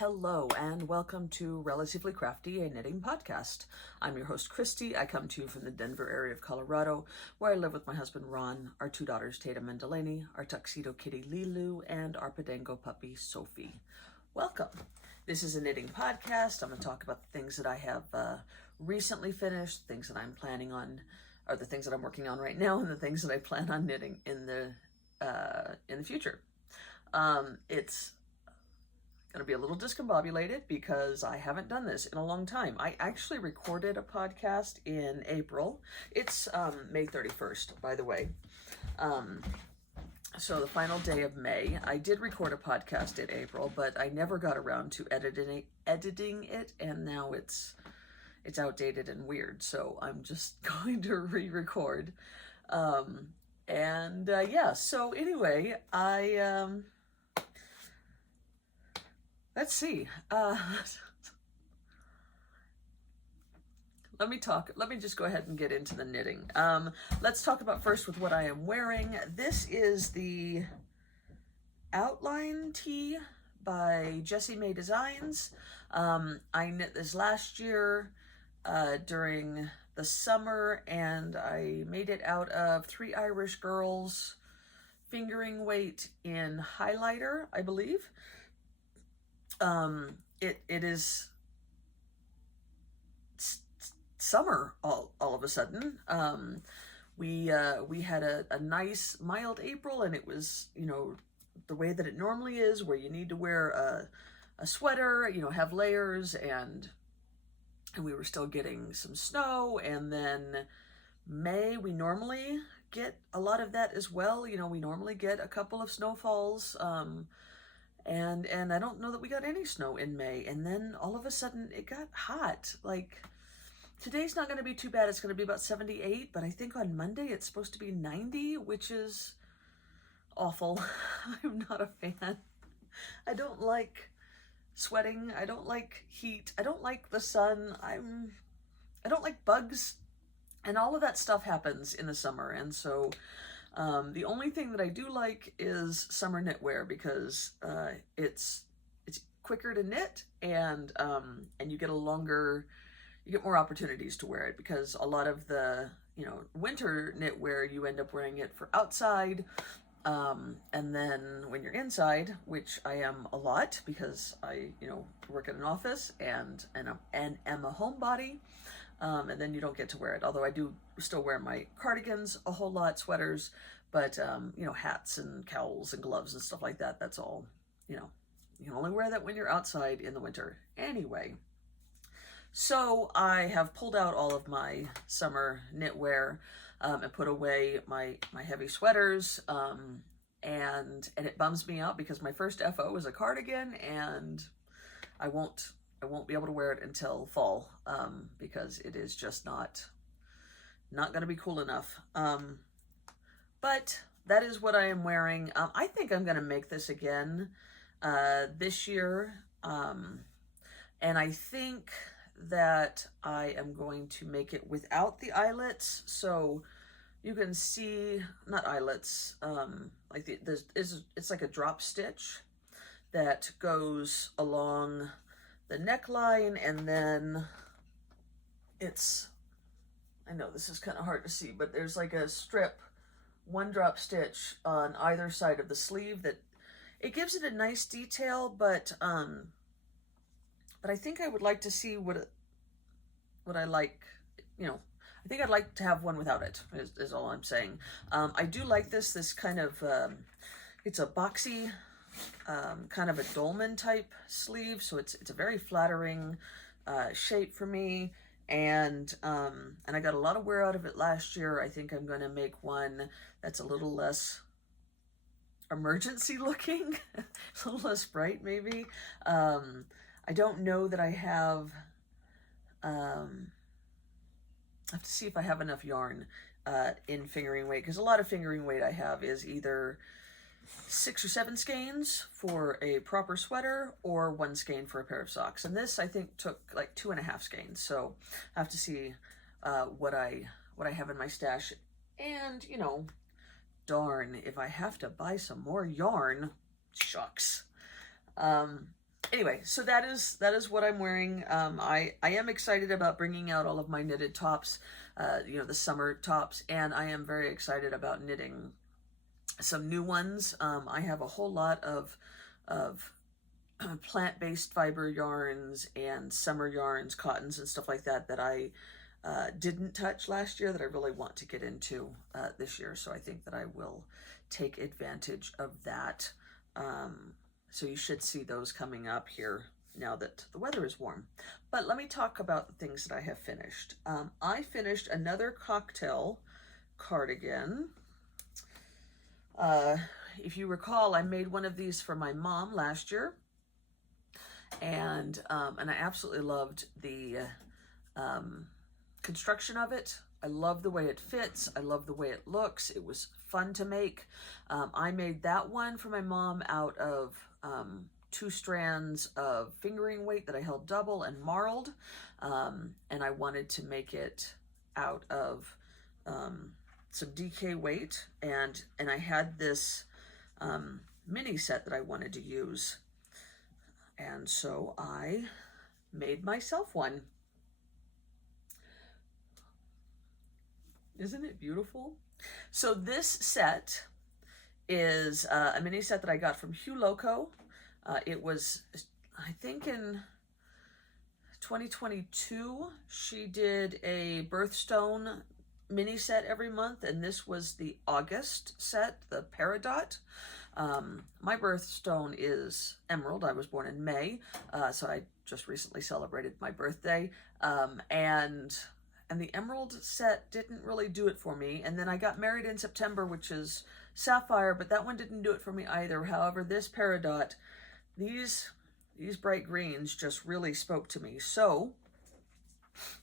Hello and welcome to Relatively Crafty, a knitting podcast. I'm your host, Christy. I come to you from the Denver area of Colorado, where I live with my husband, Ron, our two daughters, Tatum and Delaney, our tuxedo kitty, Lilu, and our Podengo puppy, Sophie. Welcome. This is a knitting podcast. I'm going to talk about the things that I have recently finished, things that I'm planning on, or the things that I'm working on right now, and the things that I plan on knitting in the future. It's going to be a little discombobulated because I haven't done this in a long time. I actually recorded a podcast in April. It's May 31st, by the way. So the final day of May. I did record a podcast in April, but I never got around to editing it, and now it's outdated and weird. So I'm just going to re-record. Yeah. So anyway, let's see. Let me just go ahead and get into the knitting. Let's talk about first with what I am wearing. This is the outline tee by Jessie May Designs. I knit this last year during the summer, and I made it out of 3 Irish girls fingering weight in highlighter, I believe. It is summer all of a sudden. We had a nice mild April, and it was, the way that it normally is, where you need to wear a sweater, have layers, and we were still getting some snow. And then May, we normally get a lot of that as well. We normally get a couple of snowfalls, and I don't know that we got any snow in May. And then all of a sudden it got hot. Like, today's not going to be too bad. It's going to be about 78, but I think on Monday it's supposed to be 90, which is awful. I'm not a fan. I don't like sweating. I don't like heat. I don't like the sun. I don't like bugs. And all of that stuff happens in the summer. And so the only thing that I do like is summer knitwear, because it's quicker to knit, and you get more opportunities to wear it, because a lot of the winter knitwear, you end up wearing it for outside, and then when you're inside, which I am a lot because I work in an office and am a homebody. And then you don't get to wear it. Although I do still wear my cardigans a whole lot, sweaters, but, hats and cowls and gloves and stuff like that. That's all, you can only wear that when you're outside in the winter. Anyway, so I have pulled out all of my summer knitwear, and put away my heavy sweaters. And it bums me out because my first FO is a cardigan, and I won't be able to wear it until fall, because it is just not going to be cool enough. But that is what I am wearing. I think I'm going to make this again this year. And I think that I am going to make it without the eyelets. So you can see, not eyelets, it's like a drop stitch that goes along the neckline, and then I know this is kind of hard to see, but there's like a strip, one drop stitch on either side of the sleeve that it gives it a nice detail, but I think I would like to see what I like, I think I'd like to have one without it, is all I'm saying. I do like this kind of, it's a boxy, kind of a dolman type sleeve, so it's a very flattering shape for me, and I got a lot of wear out of it last year. I think I'm going to make one that's a little less emergency looking, a little less bright maybe. I don't know that I have to see if I have enough yarn in fingering weight, because a lot of fingering weight I have is either 6 or 7 skeins for a proper sweater, or 1 skein for a pair of socks. And this, I think, took like 2.5 skeins. So I have to see what I have in my stash. And, darn, if I have to buy some more yarn, shucks. Anyway, so that is what I'm wearing. I am excited about bringing out all of my knitted tops, the summer tops, and I am very excited about knitting some new ones. I have a whole lot of plant-based fiber yarns and summer yarns, cottons and stuff like that that I didn't touch last year that I really want to get into this year. So I think that I will take advantage of that. So you should see those coming up here now that the weather is warm. But let me talk about the things that I have finished. I finished another cocktail cardigan. If you recall, I made one of these for my mom last year, and I absolutely loved the construction of it. I love the way it fits. I love the way it looks. It was fun to make. I made that one for my mom out of 2 strands of fingering weight that I held double and marled, and I wanted to make it out of some DK weight, and I had this mini set that I wanted to use, and so I made myself one. Isn't it beautiful? So this set is a mini set that I got from Hugh Loco. It was, I think in 2022, she did a birthstone mini set every month, and this was the August set, the Peridot. My birthstone is Emerald. I was born in May, so I just recently celebrated my birthday, and the Emerald set didn't really do it for me. And then I got married in September, which is Sapphire, but that one didn't do it for me either. However, this Peridot, these bright greens just really spoke to me. So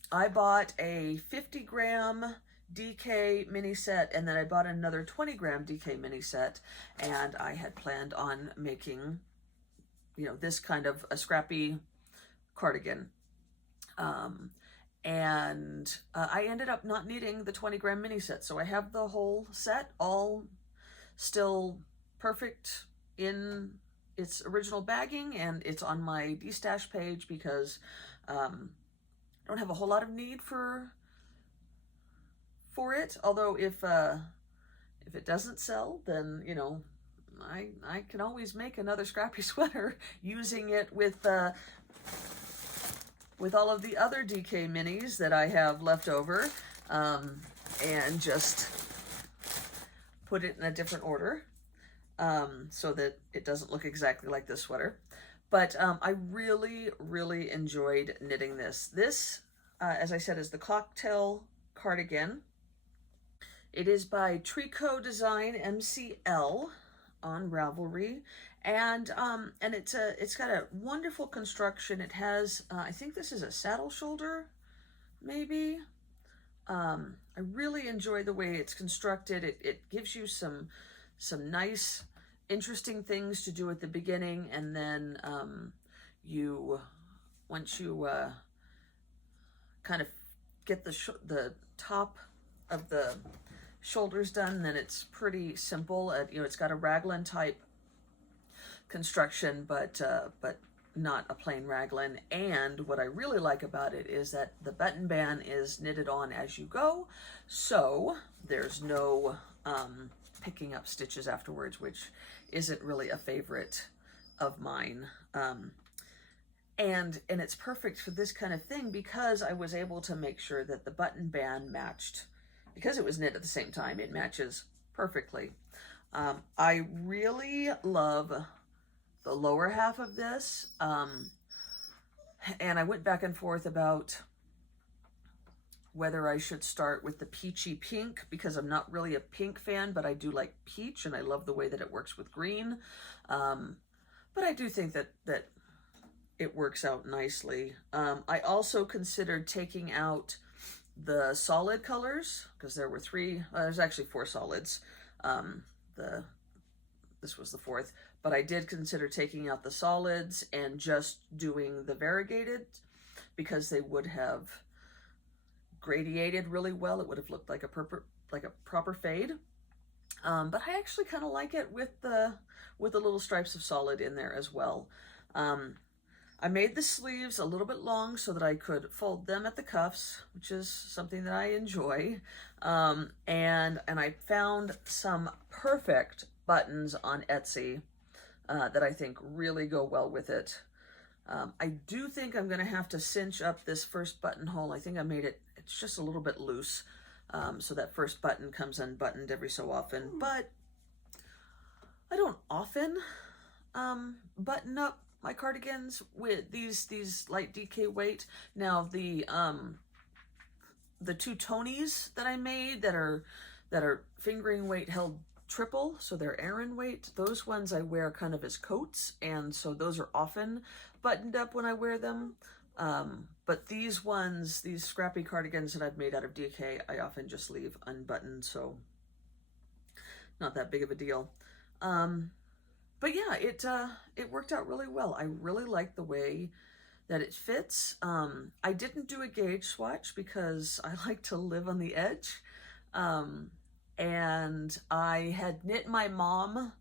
I bought a 50-gram DK mini set, and then I bought another 20-gram DK mini set, and I had planned on making, this kind of a scrappy cardigan. And I ended up not needing the 20-gram mini set, so I have the whole set all still perfect in its original bagging, and it's on my destash page because I don't have a whole lot of need for it. Although if it doesn't sell, then I can always make another scrappy sweater using it with all of the other DK minis that I have left over, and just put it in a different order so that it doesn't look exactly like this sweater. But I really, really enjoyed knitting this. This, as I said, is the cocktail cardigan. It is by Tricot Design MCL on Ravelry. And it's got a wonderful construction. It has, I think this is a saddle shoulder, maybe. I really enjoy the way it's constructed. It gives you some nice, interesting things to do at the beginning, and then once you kind of get the top of the shoulders done, then it's pretty simple. It's got a raglan type construction, but not a plain raglan. And what I really like about it is that the button band is knitted on as you go, so there's no picking up stitches afterwards, which isn't really a favorite of mine. And it's perfect for this kind of thing because I was able to make sure that the button band matched. Because it was knit at the same time, it matches perfectly. I really love the lower half of this, and I went back and forth about whether I should start with the peachy pink, because I'm not really a pink fan, but I do like peach, and I love the way that it works with green. But I do think that it works out issely. I also considered taking out the solid colors, because there were 3, there's actually 4 solids. This was the 4th, but I did consider taking out the solids and just doing the variegated, because they would have gradiated really well. It would have looked like a proper fade. But I actually kind of like it with the little stripes of solid in there as well. I made the sleeves a little bit long so that I could fold them at the cuffs, which is something that I enjoy. And I found some perfect buttons on Etsy that I think really go well with it. I do think I'm going to have to cinch up this first buttonhole. I think I made it, it's just a little bit loose. So that first button comes unbuttoned every so often, but I don't often button up my cardigans with these light DK weight. Now the two Tonys that I made that are fingering weight held triple, so they're Aran weight. Those ones I wear kind of as coats, and so those are often buttoned up when I wear them. But these ones, these scrappy cardigans that I've made out of DK, I often just leave unbuttoned, so not that big of a deal. But yeah, it worked out really well. I really like the way that it fits. I didn't do a gauge swatch because I like to live on the edge. And I had knit my mom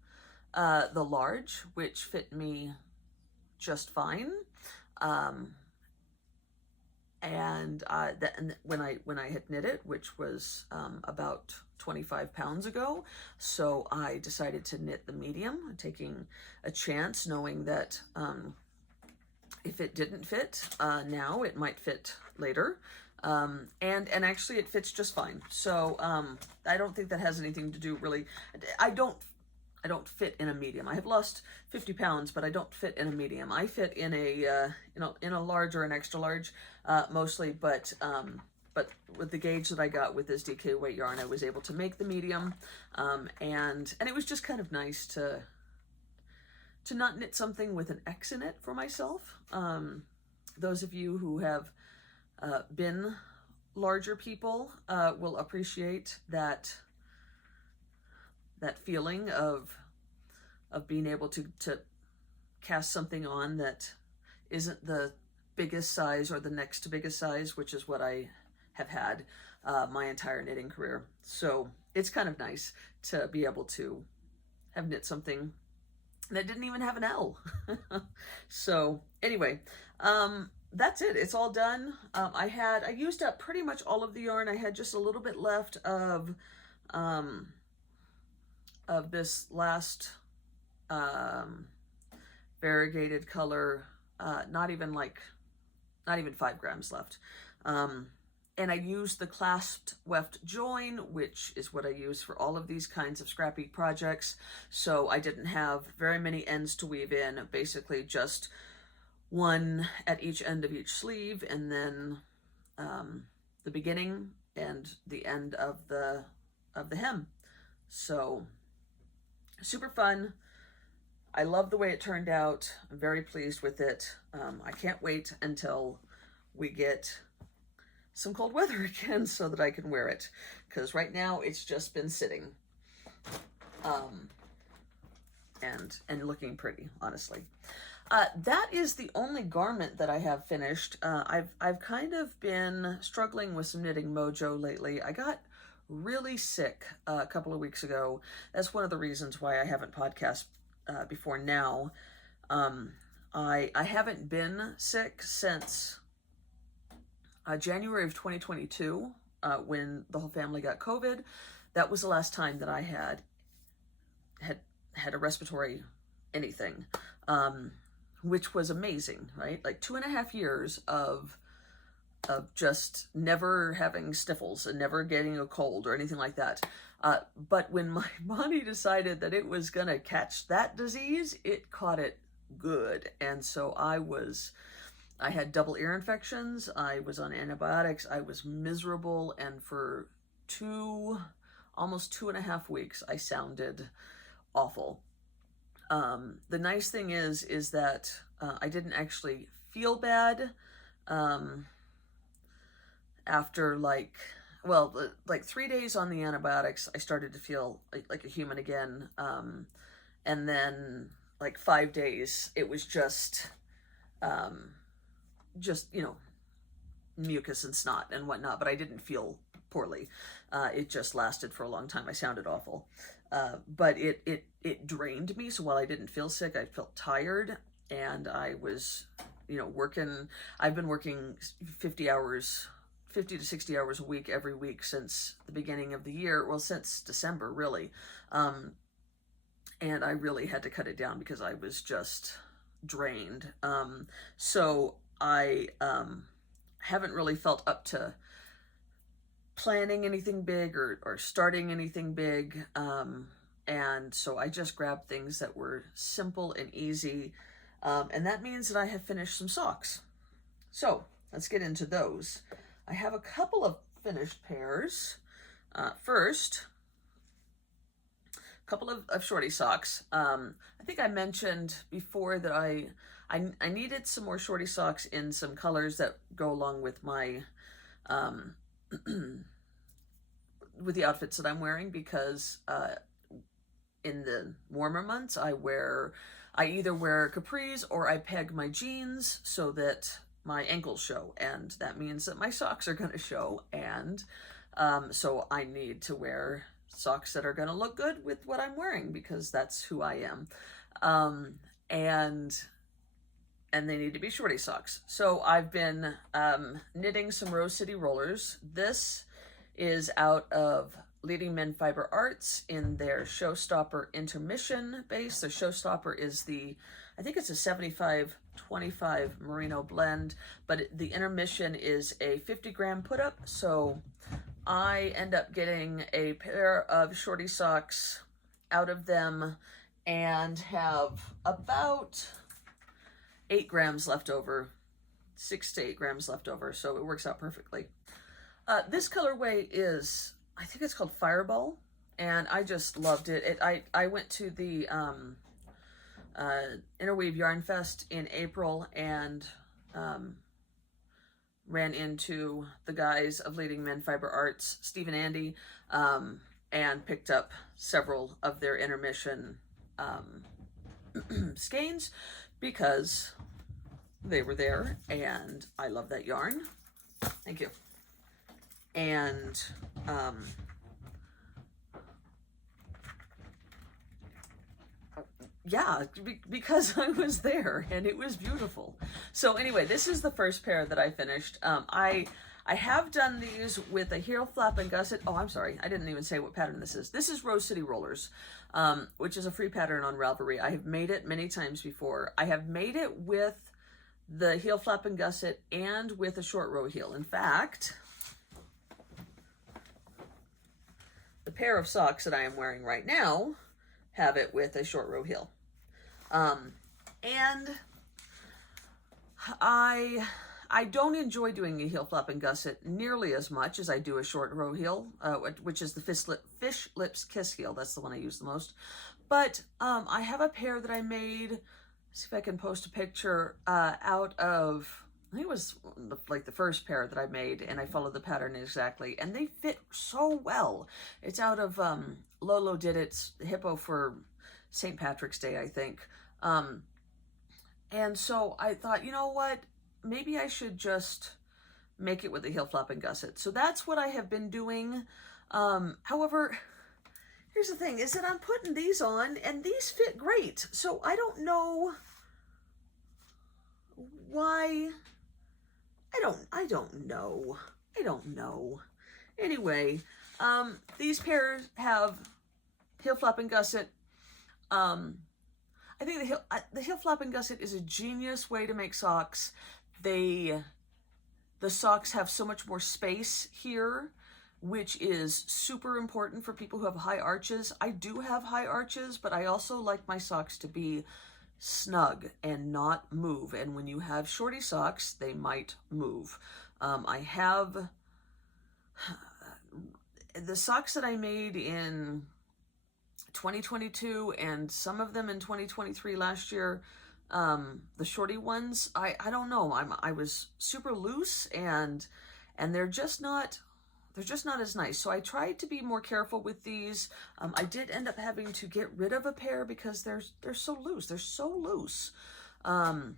the large, which fit me just fine. And when I had knit it, which was about 25 pounds ago, so I decided to knit the medium, taking a chance, knowing that if it didn't fit now, it might fit later. And actually it fits just fine. So I don't think that has anything to do really. I don't fit in a medium. I have lost 50 pounds, but I don't fit in a medium. I fit in a in a large or an extra large mostly, but with the gauge that I got with this DK weight yarn, I was able to make the medium, and it was just kind of nice to not knit something with an X in it for myself. Those of you who have been larger people will appreciate that feeling of being able to cast something on that isn't the biggest size or the next biggest size, which is what I have had my entire knitting career. So it's kind of nice to be able to have knit something that didn't even have an L. So anyway, that's it. It's all done. I used up pretty much all of the yarn. I had just a little bit left of this last variegated color, not even 5 grams left. And I used the clasped weft join, which is what I use for all of these kinds of scrappy projects. So I didn't have very many ends to weave in, basically just one at each end of each sleeve, and then the beginning and the end of the hem. So super fun. I love the way it turned out. I'm very pleased with it. I can't wait until we get some cold weather again so that I can wear it, because right now it's just been sitting and looking pretty, honestly. That is the only garment that I have finished. I've kind of been struggling with some knitting mojo lately. I got really sick a couple of weeks ago. That's one of the reasons why I haven't podcast before now. I haven't been sick since January of 2022, when the whole family got COVID. That was the last time that I had a respiratory anything, which was amazing, right? Like 2.5 years of just never having sniffles and never getting a cold or anything like that. But when my body decided that it was gonna catch that disease, it caught it good. And so I had double ear infections. I was on antibiotics. I was miserable. And for almost 2.5 weeks, I sounded awful. The nice thing is that I didn't actually feel bad after like 3 days on the antibiotics. I started to feel like a human again. And then like 5 days, it was just mucus and snot and whatnot, but I didn't feel poorly. It just lasted for a long time. I sounded awful. But it drained me. So while I didn't feel sick, I felt tired, and I was you know, I've been working 50 hours, 50 to 60 hours a week every week since the beginning of the year. Well, since December, really. And I really had to cut it down because I was just drained. So I haven't really felt up to planning anything big or starting anything big. And so I just grabbed things that were simple and easy. And that means that I have finished some socks. So let's get into those. I have a couple of finished pairs. First, a couple of shorty socks. I think I mentioned before that I needed some more shorty socks in some colors that go along with my with the outfits that I'm wearing, because in the warmer months I either wear capris or I peg my jeans so that my ankles show, and that means that my socks are going to show, and so I need to wear socks that are going to look good with what I'm wearing, because that's who I am. And they need to be shorty socks. So I've been knitting some Rose City rollers. This is out of Leading Men Fiber Arts in their Showstopper Intermission base. The Showstopper is I think it's a 75-25 merino blend, but the Intermission is a 50-gram put-up. So I end up getting a pair of shorty socks out of them and have about 8 grams left over, 6 to 8 grams left over, so it works out perfectly. This colorway is, I think it's called Fireball, and I just loved it. I went to the Interweave Yarn Fest in April and ran into the guys of Leading Men Fiber Arts, Steve and Andy, and picked up several of their Intermission skeins because they were there, and I love that yarn. Thank you. And yeah, because I was there and it was beautiful. So anyway, this is the first pair that I finished. I have done these with a heel flap and gusset. Oh, I'm sorry, I didn't even say what pattern this is. This is Rose City Rollers, which is a free pattern on Ravelry. I have made it many times before. I have made it with the heel flap and gusset and with a short row heel. In fact, the pair of socks that I am wearing right now have it with a short row heel. And I don't enjoy doing a heel flap and gusset nearly as much as I do a short row heel, which is the Fish Lips Kiss heel. That's the one I use the most. But I have a pair that I made, see if I can post a picture, out of, I think it was like the first pair that I made, and I followed the pattern exactly, and they fit so well. It's out of Lolo did its hippo for St. Patrick's Day, I think. And so I thought, you know what, maybe I should just make it with a heel flap and gusset. So that's what I have been doing. However, here's the thing, is that I'm putting these on and these fit great. So I don't know why. I don't know. Anyway, these pairs have heel flap and gusset. I think the heel flap and gusset is a genius way to make socks. The socks have so much more space here, which is super important for people who have high arches. I do have high arches, but I also like my socks to be snug and not move. And when you have shorty socks, they might move. I have the socks that I made in 2022 and some of them in 2023 last year, the shorty ones, I don't know, I was super loose and they're just not as nice. So I tried to be more careful with these. I did end up having to get rid of a pair because they're so loose. They're so loose. And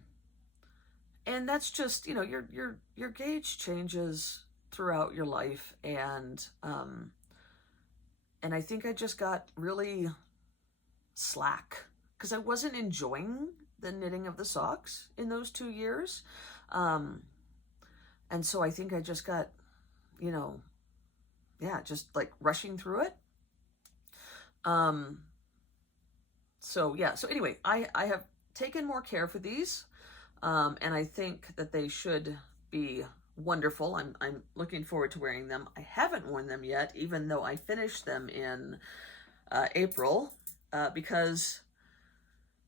that's just, you know, your gauge changes throughout your life, and I think I just got really slack because I wasn't enjoying the knitting of the socks in those 2 years. And so I think I just got, you know, yeah, just like rushing through it. So yeah, so anyway, I have taken more care for these, and I think that they should be wonderful. I'm looking forward to wearing them. I haven't worn them yet, even though I finished them in April, because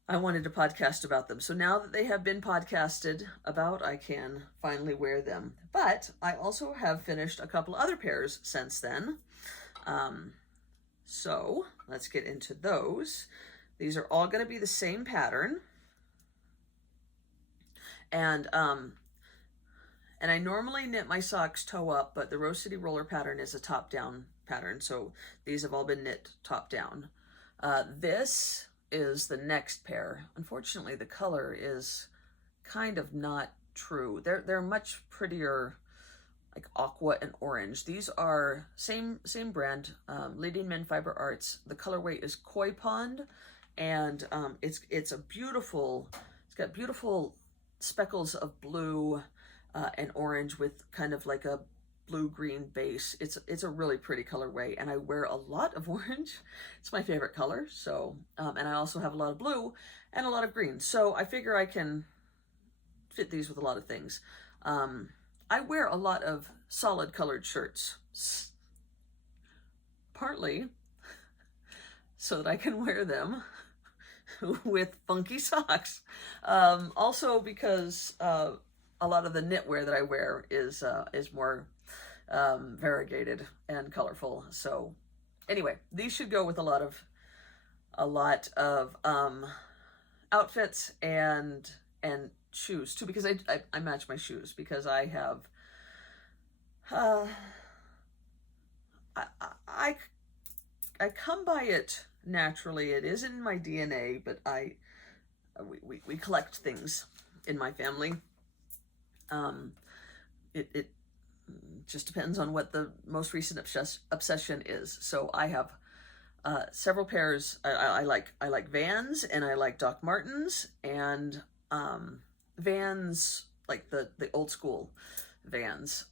I wanted to podcast about them. So now that they have been podcasted about, I can finally wear them. But I also have finished a couple other pairs since then. So let's get into those. These are all going to be the same pattern. And I normally knit my socks toe up, but the Rose City Roller pattern is a top-down pattern. So these have all been knit top-down. This is the next pair. Unfortunately, the color is kind of not true. They're much prettier, like aqua and orange. These are same brand, Leading Men Fiber Arts. The colorway is Koi Pond, and it's a beautiful. It's got beautiful speckles of blue and orange with kind of like a blue-green base. It's a really pretty colorway, and I wear a lot of orange. It's my favorite color. So, and I also have a lot of blue and a lot of green. So I figure I can fit these with a lot of things. I wear a lot of solid colored shirts, partly so that I can wear them with funky socks. Also because a lot of the knitwear that I wear is more variegated and colorful. So anyway, these should go with a lot of outfits and shoes too, because I match my shoes, because I have I come by it naturally. It is in my DNA, but we collect things in my family. It just depends on what the most recent obsession is. So I have several pairs. I like Vans, and I like Doc Martens, and Vans, like the old school Vans,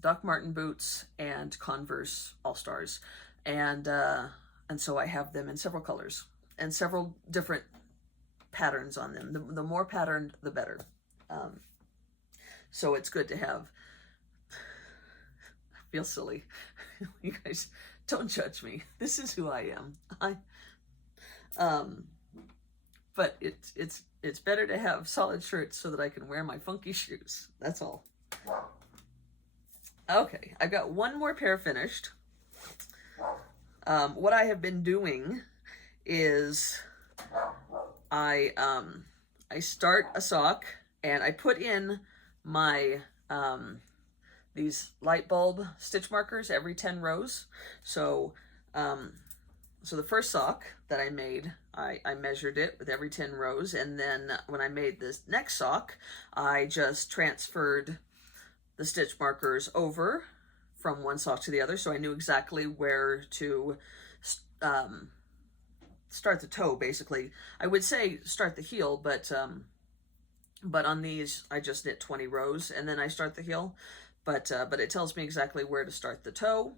Doc Marten boots, and Converse All-Stars, and so I have them in several colors and several different patterns on them. The more patterned, the better. So it's good to have. I feel silly. You guys, don't judge me. This is who I am. But it's better to have solid shirts so that I can wear my funky shoes. That's all. Okay, I've got one more pair finished. What I have been doing is I start a sock, and I put in my these light bulb stitch markers every 10 rows. So so the first sock that I made, I measured it with every 10 rows, and then when I made this next sock, I just transferred the stitch markers over from one sock to the other, so I knew exactly where to start the toe, basically. I would say start the heel, but on these, I just knit 20 rows, and then I start the heel. But it tells me exactly where to start the toe,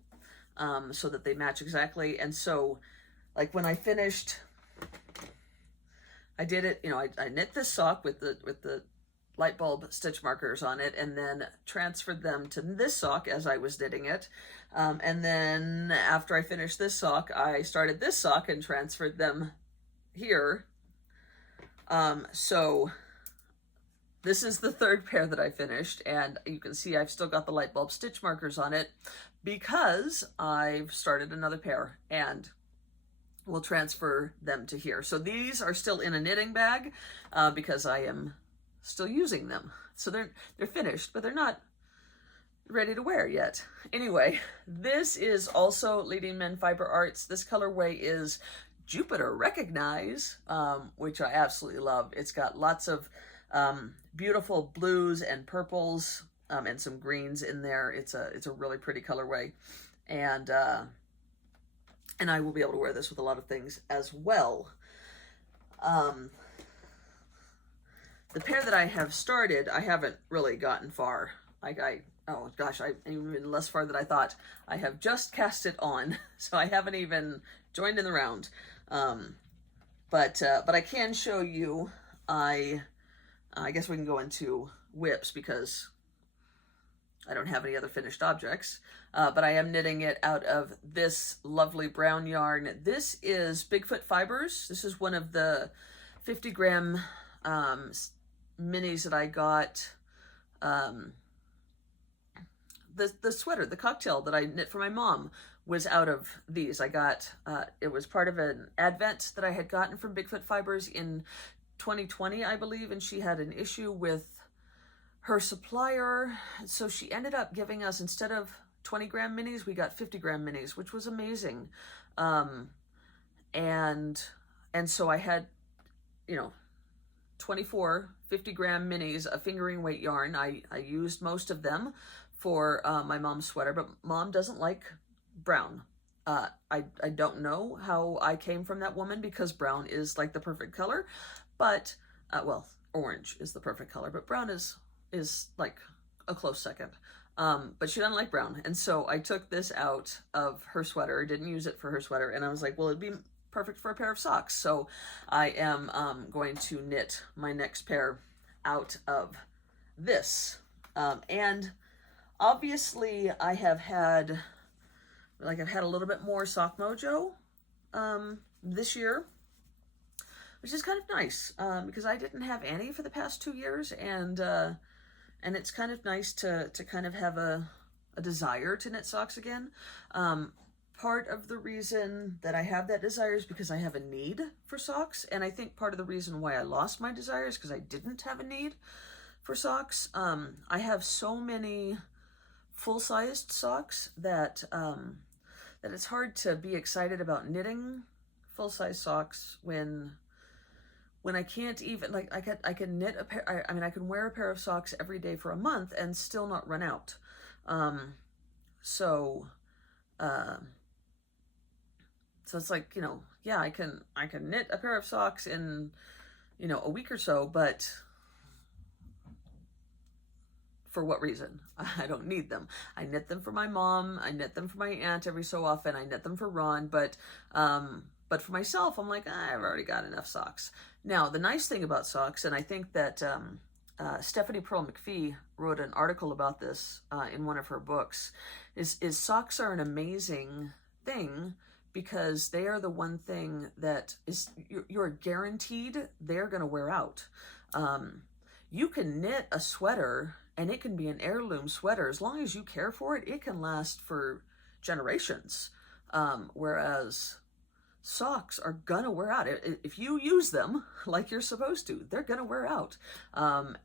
so that they match exactly. And so, like when I finished, I did it, you know, I knit this sock with the light bulb stitch markers on it, and then transferred them to this sock as I was knitting it. And then after I finished this sock, I started this sock and transferred them here. So this is the third pair that I finished, and you can see I've still got the light bulb stitch markers on it because I've started another pair, and we'll transfer them to here. So these are still in a knitting bag because I am still using them. So they're finished, but they're not ready to wear yet. Anyway, this is also Leading Men Fiber Arts. This colorway is Jupiter Recognize, which I absolutely love. It's got lots of beautiful blues and purples and some greens in there. It's a really pretty colorway, and I will be able to wear this with a lot of things as well. the pair that I have started, I haven't really gotten far. Oh gosh, I'm even less far than I thought. I have just cast it on, so I haven't even joined in the round. But I can show you. I guess we can go into whips because I don't have any other finished objects. But I am knitting it out of this lovely brown yarn. This is Bigfoot Fibers. This is one of the 50 gram minis that I got. The sweater, the cocktail that I knit for my mom was out of these. I got, it was part of an advent that I had gotten from Bigfoot Fibers in 2020, I believe, and she had an issue with her supplier, so she ended up giving us, instead of 20 gram minis, we got 50 gram minis, which was amazing. And so I had, 24 50 gram minis of fingering weight yarn. I used most of them for my mom's sweater, but mom doesn't like brown. I don't know how I came from that woman, because brown is like the perfect color, but well, orange is the perfect color, but brown is like a close second. But she doesn't like brown, and so I took this out of her sweater, didn't use it for her sweater, and I was like, well, it'd be perfect for a pair of socks. So I am going to knit my next pair out of this. And obviously I have had, I've had a little bit more sock mojo this year, which is kind of nice, because I didn't have any for the past 2 years, and it's kind of nice to kind of have a desire to knit socks again. Part of the reason that I have that desire is because I have a need for socks, and I think part of the reason why I lost my desire is because I didn't have a need for socks. I have so many full-sized socks that that it's hard to be excited about knitting full-size socks when I can't even, like, I can knit a pair. I mean, I can wear a pair of socks every day for a month and still not run out. So it's like, yeah, I can knit a pair of socks in, a week or so, but for what reason? I don't need them. I knit them for my mom. I knit them for my aunt every so often. I knit them for Ron, but for myself, I'm like, I've already got enough socks. Now, the nice thing about socks, and I think that Stephanie Pearl McPhee wrote an article about this in one of her books, is socks are an amazing thing, because they are the one thing that is, you're guaranteed they're going to wear out. You can knit a sweater, and it can be an heirloom sweater. As long as you care for it, it can last for generations. Whereas socks are gonna wear out. If you use them like you're supposed to, they're gonna wear out.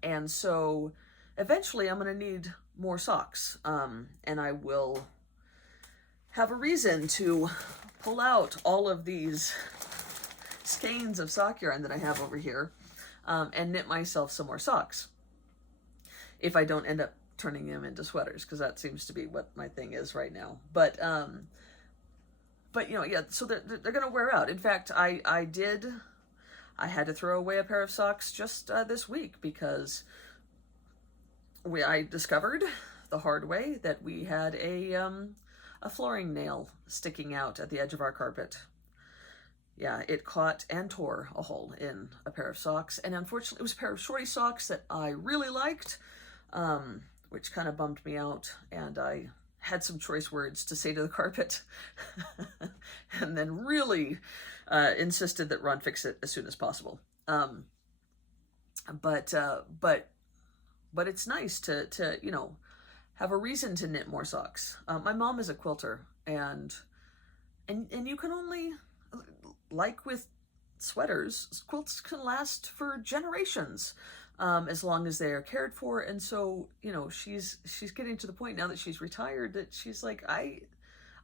And so eventually I'm gonna need more socks. And I will have a reason to pull out all of these skeins of sock yarn that I have over here, and knit myself some more socks, if I don't end up turning them into sweaters, because that seems to be what my thing is right now. But yeah, so they're gonna wear out. In fact, I had to throw away a pair of socks just this week, because I discovered the hard way that we had a flooring nail sticking out at the edge of our carpet. Yeah, it caught and tore a hole in a pair of socks, and unfortunately it was a pair of shorty socks that I really liked, which kind of bummed me out, and I had some choice words to say to the carpet, and then really insisted that Ron fix it as soon as possible. But it's nice to have a reason to knit more socks. My mom is a quilter, and you can only, like with sweaters, quilts can last for generations, as long as they are cared for. And so, she's getting to the point now that she's retired that she's like, I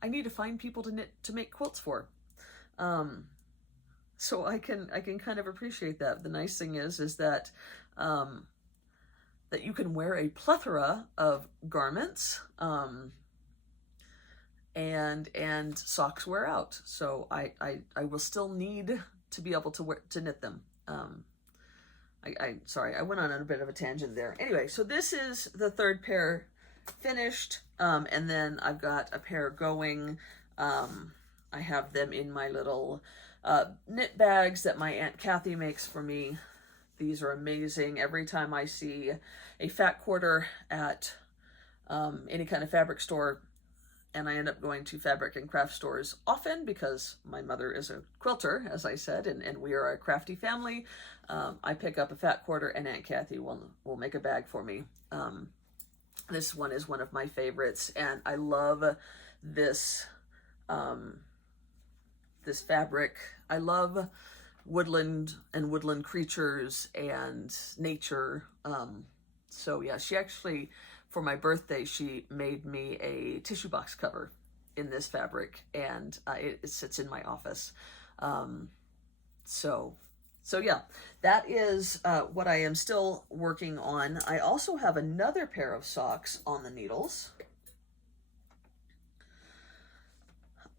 need to find people to make quilts for. So I can kind of appreciate that. The nice thing is that that you can wear a plethora of garments, and socks wear out. So I will still need to be able to knit them. Sorry, I went on a bit of a tangent there. Anyway, so this is the third pair finished, and then I've got a pair going. I have them in my little knit bags that my Aunt Kathy makes for me. These are amazing. Every time I see a fat quarter at any kind of fabric store, and I end up going to fabric and craft stores often because my mother is a quilter, as I said, and we are a crafty family. I pick up a fat quarter, and Aunt Kathy will make a bag for me. This one is one of my favorites, and I love this this fabric. I love woodland and woodland creatures and nature. So yeah, she actually, for my birthday, she made me a tissue box cover in this fabric, and it sits in my office. So yeah, that is what I am still working on. I also have another pair of socks on the needles.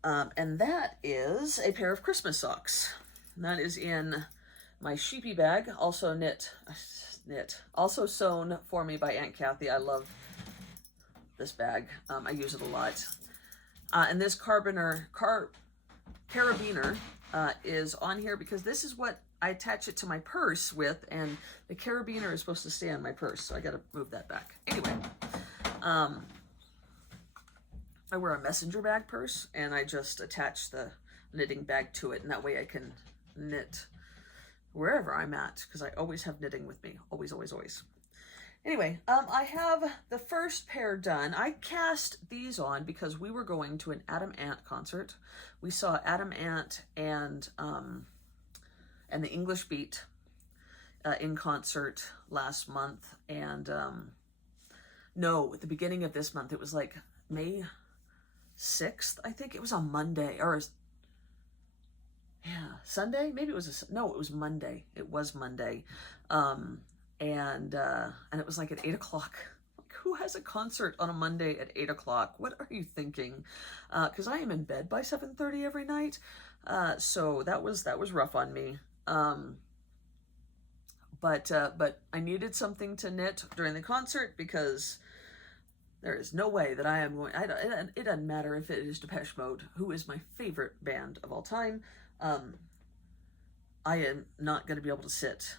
And that is a pair of Christmas socks. That is in my sheepy bag, also also sewn for me by Aunt Kathy. I love this bag. I use it a lot. And this carabiner is on here because this is what I attach it to my purse with, and the carabiner is supposed to stay on my purse, so I got to move that back. Anyway, I wear a messenger bag purse, and I just attach the knitting bag to it, and that way I can knit wherever I'm at, because I always have knitting with me. Always, always, always. Anyway, I have the first pair done. I cast these on because we were going to an Adam Ant concert. We saw Adam Ant and the English Beat in concert last month, and no, at the beginning of this month. It was like May 6th, I think. It was on Monday, or yeah, Sunday? Maybe it was no, it was Monday. It was Monday. And it was like at 8 o'clock. Like, who has a concert on a Monday at 8 o'clock? What are you thinking? Because I am in bed by 7:30 every night. So that was rough on me. But I needed something to knit during the concert because there is no way that I am going. It doesn't matter if it is Depeche Mode, who is my favorite band of all time. I am not going to be able to sit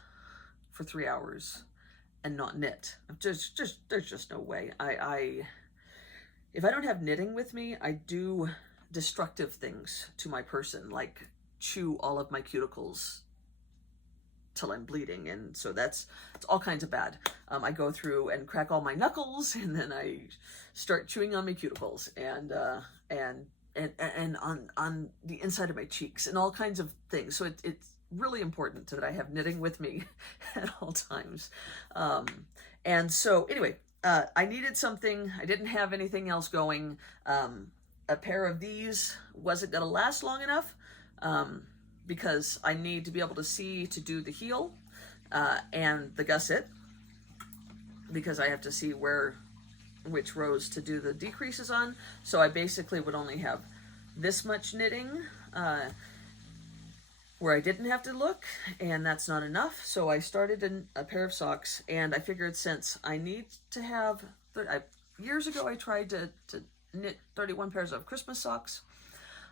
for 3 hours and not knit. There's just no way. If I don't have knitting with me, I do destructive things to my person, like chew all of my cuticles till I'm bleeding, and so it's all kinds of bad. I go through and crack all my knuckles, and then I start chewing on my cuticles and on the inside of my cheeks and all kinds of things. So it's really important that I have knitting with me at all times. And so anyway, I needed something. I didn't have anything else going. A pair of these wasn't going to last long enough because I need to be able to see to do the heel and the gusset, because I have to see which rows to do the decreases on. So I basically would only have this much knitting where I didn't have to look, and that's not enough. So I started in a pair of socks, and I figured since I need to have, years ago I tried to knit 31 pairs of Christmas socks.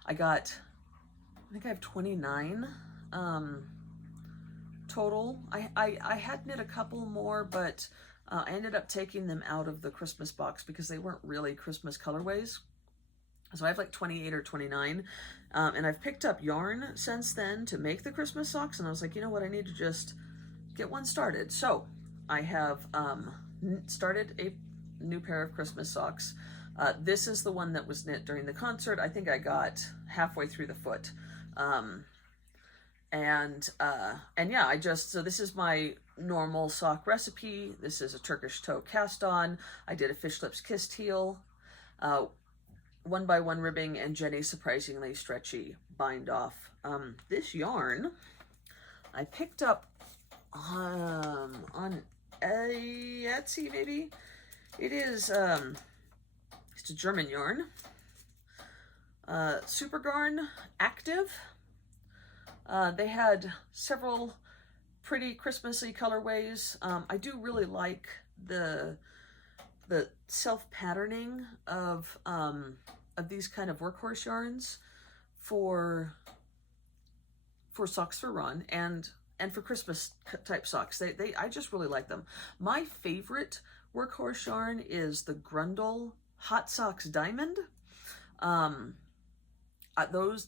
I think I have 29 total. I had knit a couple more, but I ended up taking them out of the Christmas box because they weren't really Christmas colorways. So I have like 28 or 29, and I've picked up yarn since then to make the Christmas socks, and I was like, you know what, I need to just get one started. So I have started a new pair of Christmas socks. This is the one that was knit during the concert. I think I got halfway through the foot. And yeah, so this is my normal sock recipe. This is a Turkish toe cast on. I did a fish lips kissed heel, 1x1 ribbing, and Jenny's surprisingly stretchy bind off. This yarn I picked up on Etsy, maybe. It is it's a German yarn. Super Garn Active. They had several pretty Christmassy colorways. I do really like the self-patterning of these kind of workhorse yarns for socks for Ron and for Christmas type socks. I just really like them. My favorite workhorse yarn is the Grundle Hot Socks Diamond. Those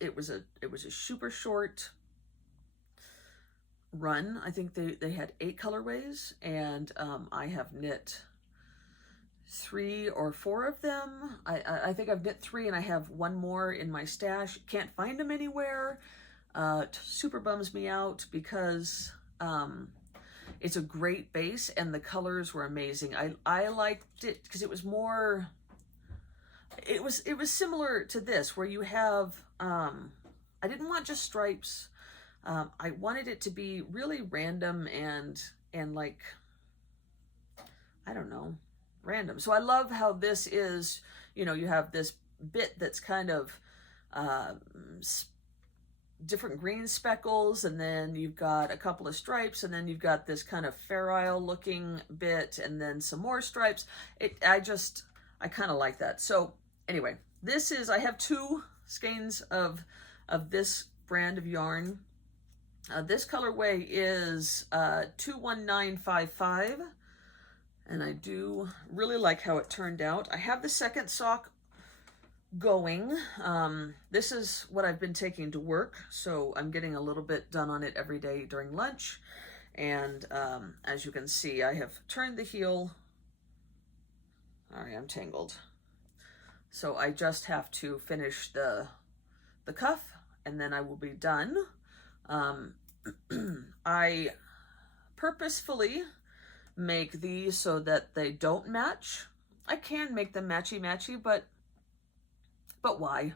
it was a super short run. I think they had 8 colorways, and I have knit 3 or 4 of them. I think I've knit 3, and I have 1 more in my stash. Can't find them anywhere. Super bums me out because it's a great base and the colors were amazing. I liked it because it was more, it was similar to this, where you have I didn't want just stripes. I wanted it to be really random and like, I don't know, random. So I love how this is, you know, you have this bit that's kind of different green speckles, and then you've got a couple of stripes, and then you've got this kind of Fair Isle looking bit, and then some more stripes. I kind of like that. So anyway, I have 2 skeins of this brand of yarn. This colorway is 21955, and I do really like how it turned out. I have the second sock going. This is what I've been taking to work, so I'm getting a little bit done on it every day during lunch. And as you can see, I have turned the heel. All right, I'm tangled. So I just have to finish the cuff, and then I will be done. I purposefully make these so that they don't match. I can make them matchy-matchy, but why?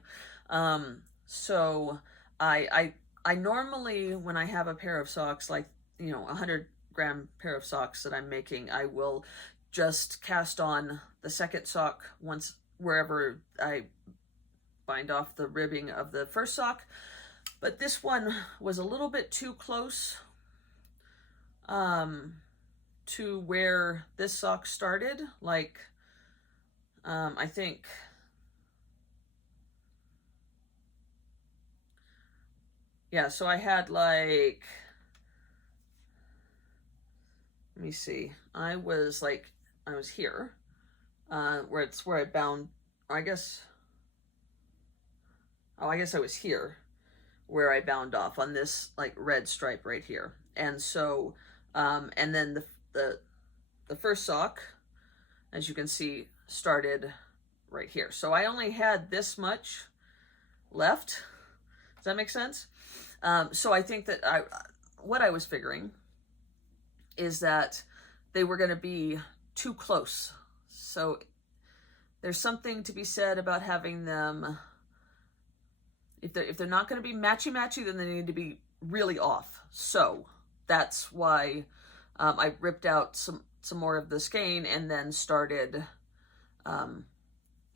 So I normally, when I have a pair of socks, like, you know, 100-gram pair of socks that I'm making, I will just cast on the second sock once, wherever I bind off the ribbing of the first sock. But this one was a little bit too close to where this sock started. Like, I think, yeah, so I had like, let me see, I was here, where I bound, I guess I was here where I bound off on this like red stripe right here. And so, and then the first sock, as you can see, started right here. So I only had this much left. Does that make sense? So I think that what I was figuring is that they were going to be too close. So there's something to be said about having them, if they're not going to be matchy-matchy, then they need to be really off. So that's why I ripped out some more of the skein and then started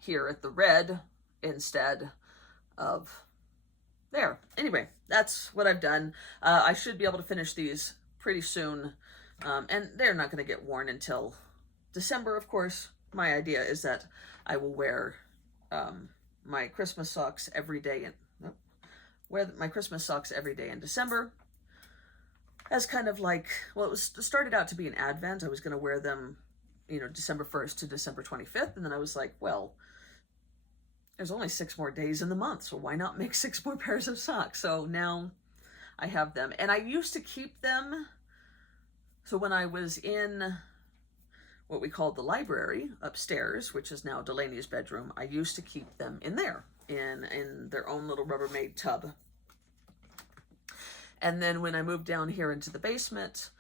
here at the red instead of there. Anyway, that's what I've done. I should be able to finish these pretty soon, and they're not going to get worn until December, of course. My idea is that I will wear my Christmas socks every day, and wear my Christmas socks every day in December, as kind of like, well, it started out to be an Advent. I was going to wear them, you know, December 1st to December 25th, and then I was like, well, there's only 6 more days in the month, so why not make 6 more pairs of socks? So now I have them, and I used to keep them. So when I was in what we called the library upstairs, which is now Delaney's bedroom, I used to keep them in there, in their own little Rubbermaid tub. And then when I moved down here into the basement,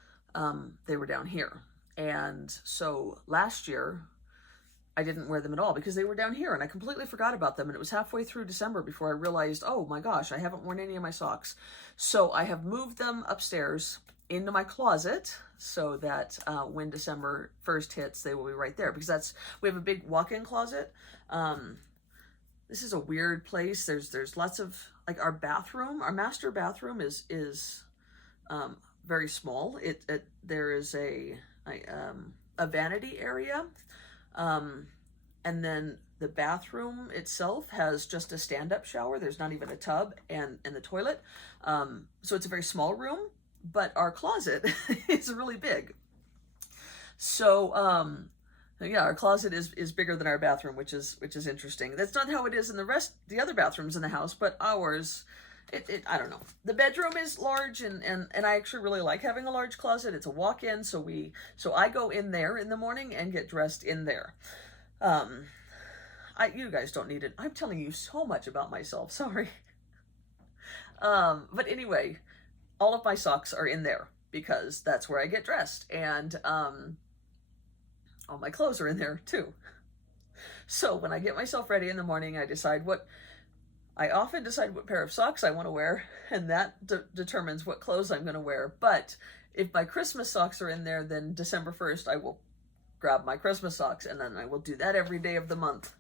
they were down here. And so last year, I didn't wear them at all because they were down here, and I completely forgot about them. And it was halfway through December before I realized, oh my gosh, I haven't worn any of my socks. So I have moved them upstairs into my closet so that when December 1st hits, they will be right there, because we have a big walk-in closet. This is a weird place. There's lots of, like, our master bathroom is very small. There is a vanity area, and then the bathroom itself has just a stand-up shower. There's not even a tub and the toilet. So it's a very small room, but our closet is really big. So yeah, our closet is bigger than our bathroom, which is interesting. That's not how it is in the other bathrooms in the house, but ours, I don't know. The bedroom is large, and I actually really like having a large closet. It's a walk-in, so I go in there in the morning and get dressed in there. You guys don't need it. I'm telling you so much about myself. Sorry. But anyway, all of my socks are in there because that's where I get dressed, and all my clothes are in there too. So when I get myself ready in the morning, I often decide what pair of socks I want to wear, and that determines what clothes I'm going to wear. But if my Christmas socks are in there, then December 1st, I will grab my Christmas socks, and then I will do that every day of the month.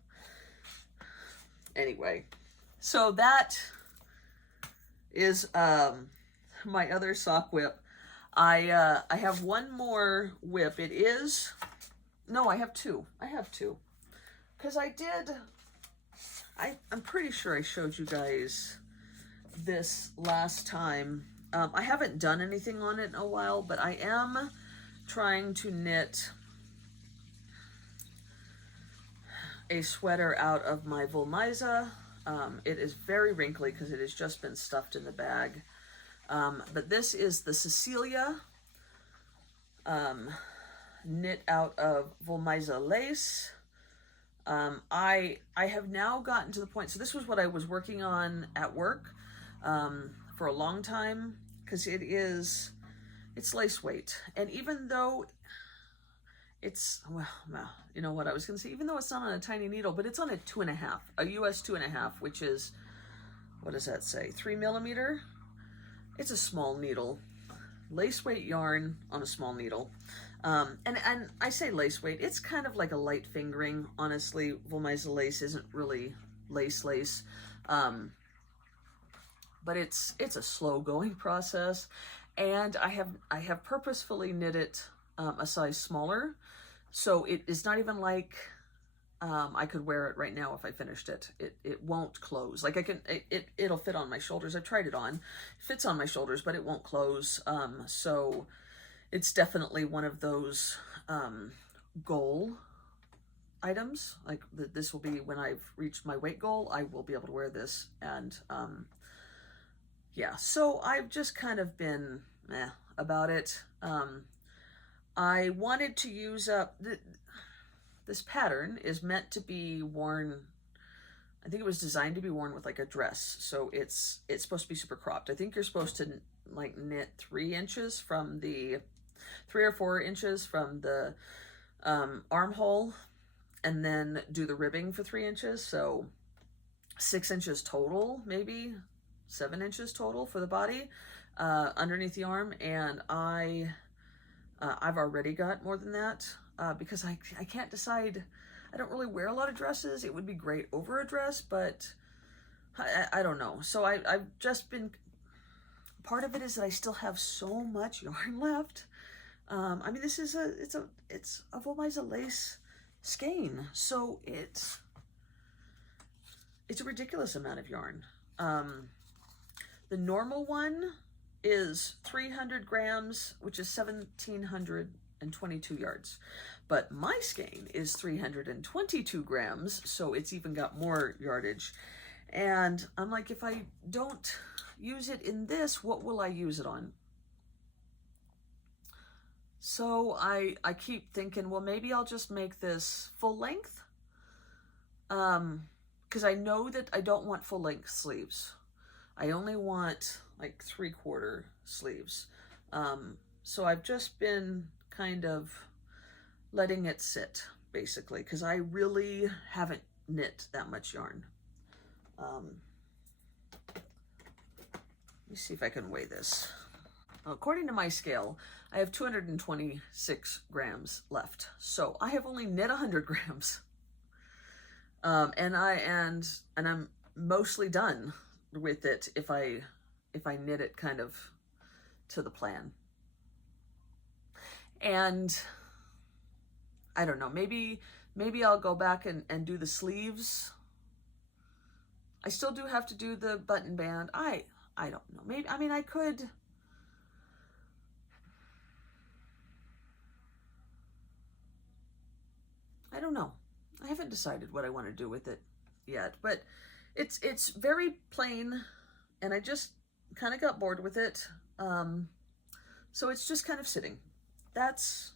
Anyway, so that is my other sock whip. I have one more whip. No, I have two. Because I'm pretty sure I showed you guys this last time. I haven't done anything on it in a while, but I am trying to knit a sweater out of my Volmiza. It is very wrinkly because it has just been stuffed in the bag. But this is the Cecilia knit out of Volmiza lace. I have now gotten to the point, so this was what I was working on at work for a long time, because it's lace weight. And even though well, you know what I was going to say, even though it's not on a tiny needle, but it's on a 2.5, a US 2.5, which is, what does that say, 3 millimeter? It's a small needle. Lace weight yarn on a small needle. And I say lace weight, it's kind of like a light fingering. Honestly, Volmiza lace isn't really lace. But it's a slow going process. And I have purposefully knit it a size smaller. So it is not even like I could wear it right now if I finished it. It won't close. Like it'll fit on my shoulders. I've tried it on. It fits on my shoulders, but it won't close. So it's definitely one of those goal items. Like this will be when I've reached my weight goal, I will be able to wear this. And yeah, so I've just kind of been about it. I wanted to use up this pattern is meant to be worn. I think it was designed to be worn with like a dress, so it's supposed to be super cropped. I think you're supposed to like knit 3 or 4 inches from the armhole, and then do the ribbing for 3 inches. So 6 inches total, maybe 7 inches total for the body underneath the arm. And I've already got more than that because I can't decide. I don't really wear a lot of dresses. It would be great over a dress, but I don't know. So I've just been, part of it is that I still have so much yarn left. I mean, this is it's a Volmiza lace skein, so it's a ridiculous amount of yarn. The normal one is 300 grams, which is 1,722 yards. But my skein is 322 grams, so it's even got more yardage. And I'm like, if I don't use it in this, what will I use it on? So I keep thinking, well, maybe I'll just make this full length. Because I know that I don't want full length sleeves. I only want like 3/4 sleeves. So I've just been kind of letting it sit, basically, because I really haven't knit that much yarn. Let me see if I can weigh this. According to my scale, I have 226 grams left. So I have only knit 100 grams. And I'm mostly done with it if I knit it kind of to the plan. And I don't know, maybe I'll go back and do the sleeves. I still do have to do the button band. I don't know. Maybe, I mean, I could. I don't know. I haven't decided what I want to do with it yet, but it's very plain, and I just kind of got bored with it. So it's just kind of sitting. That's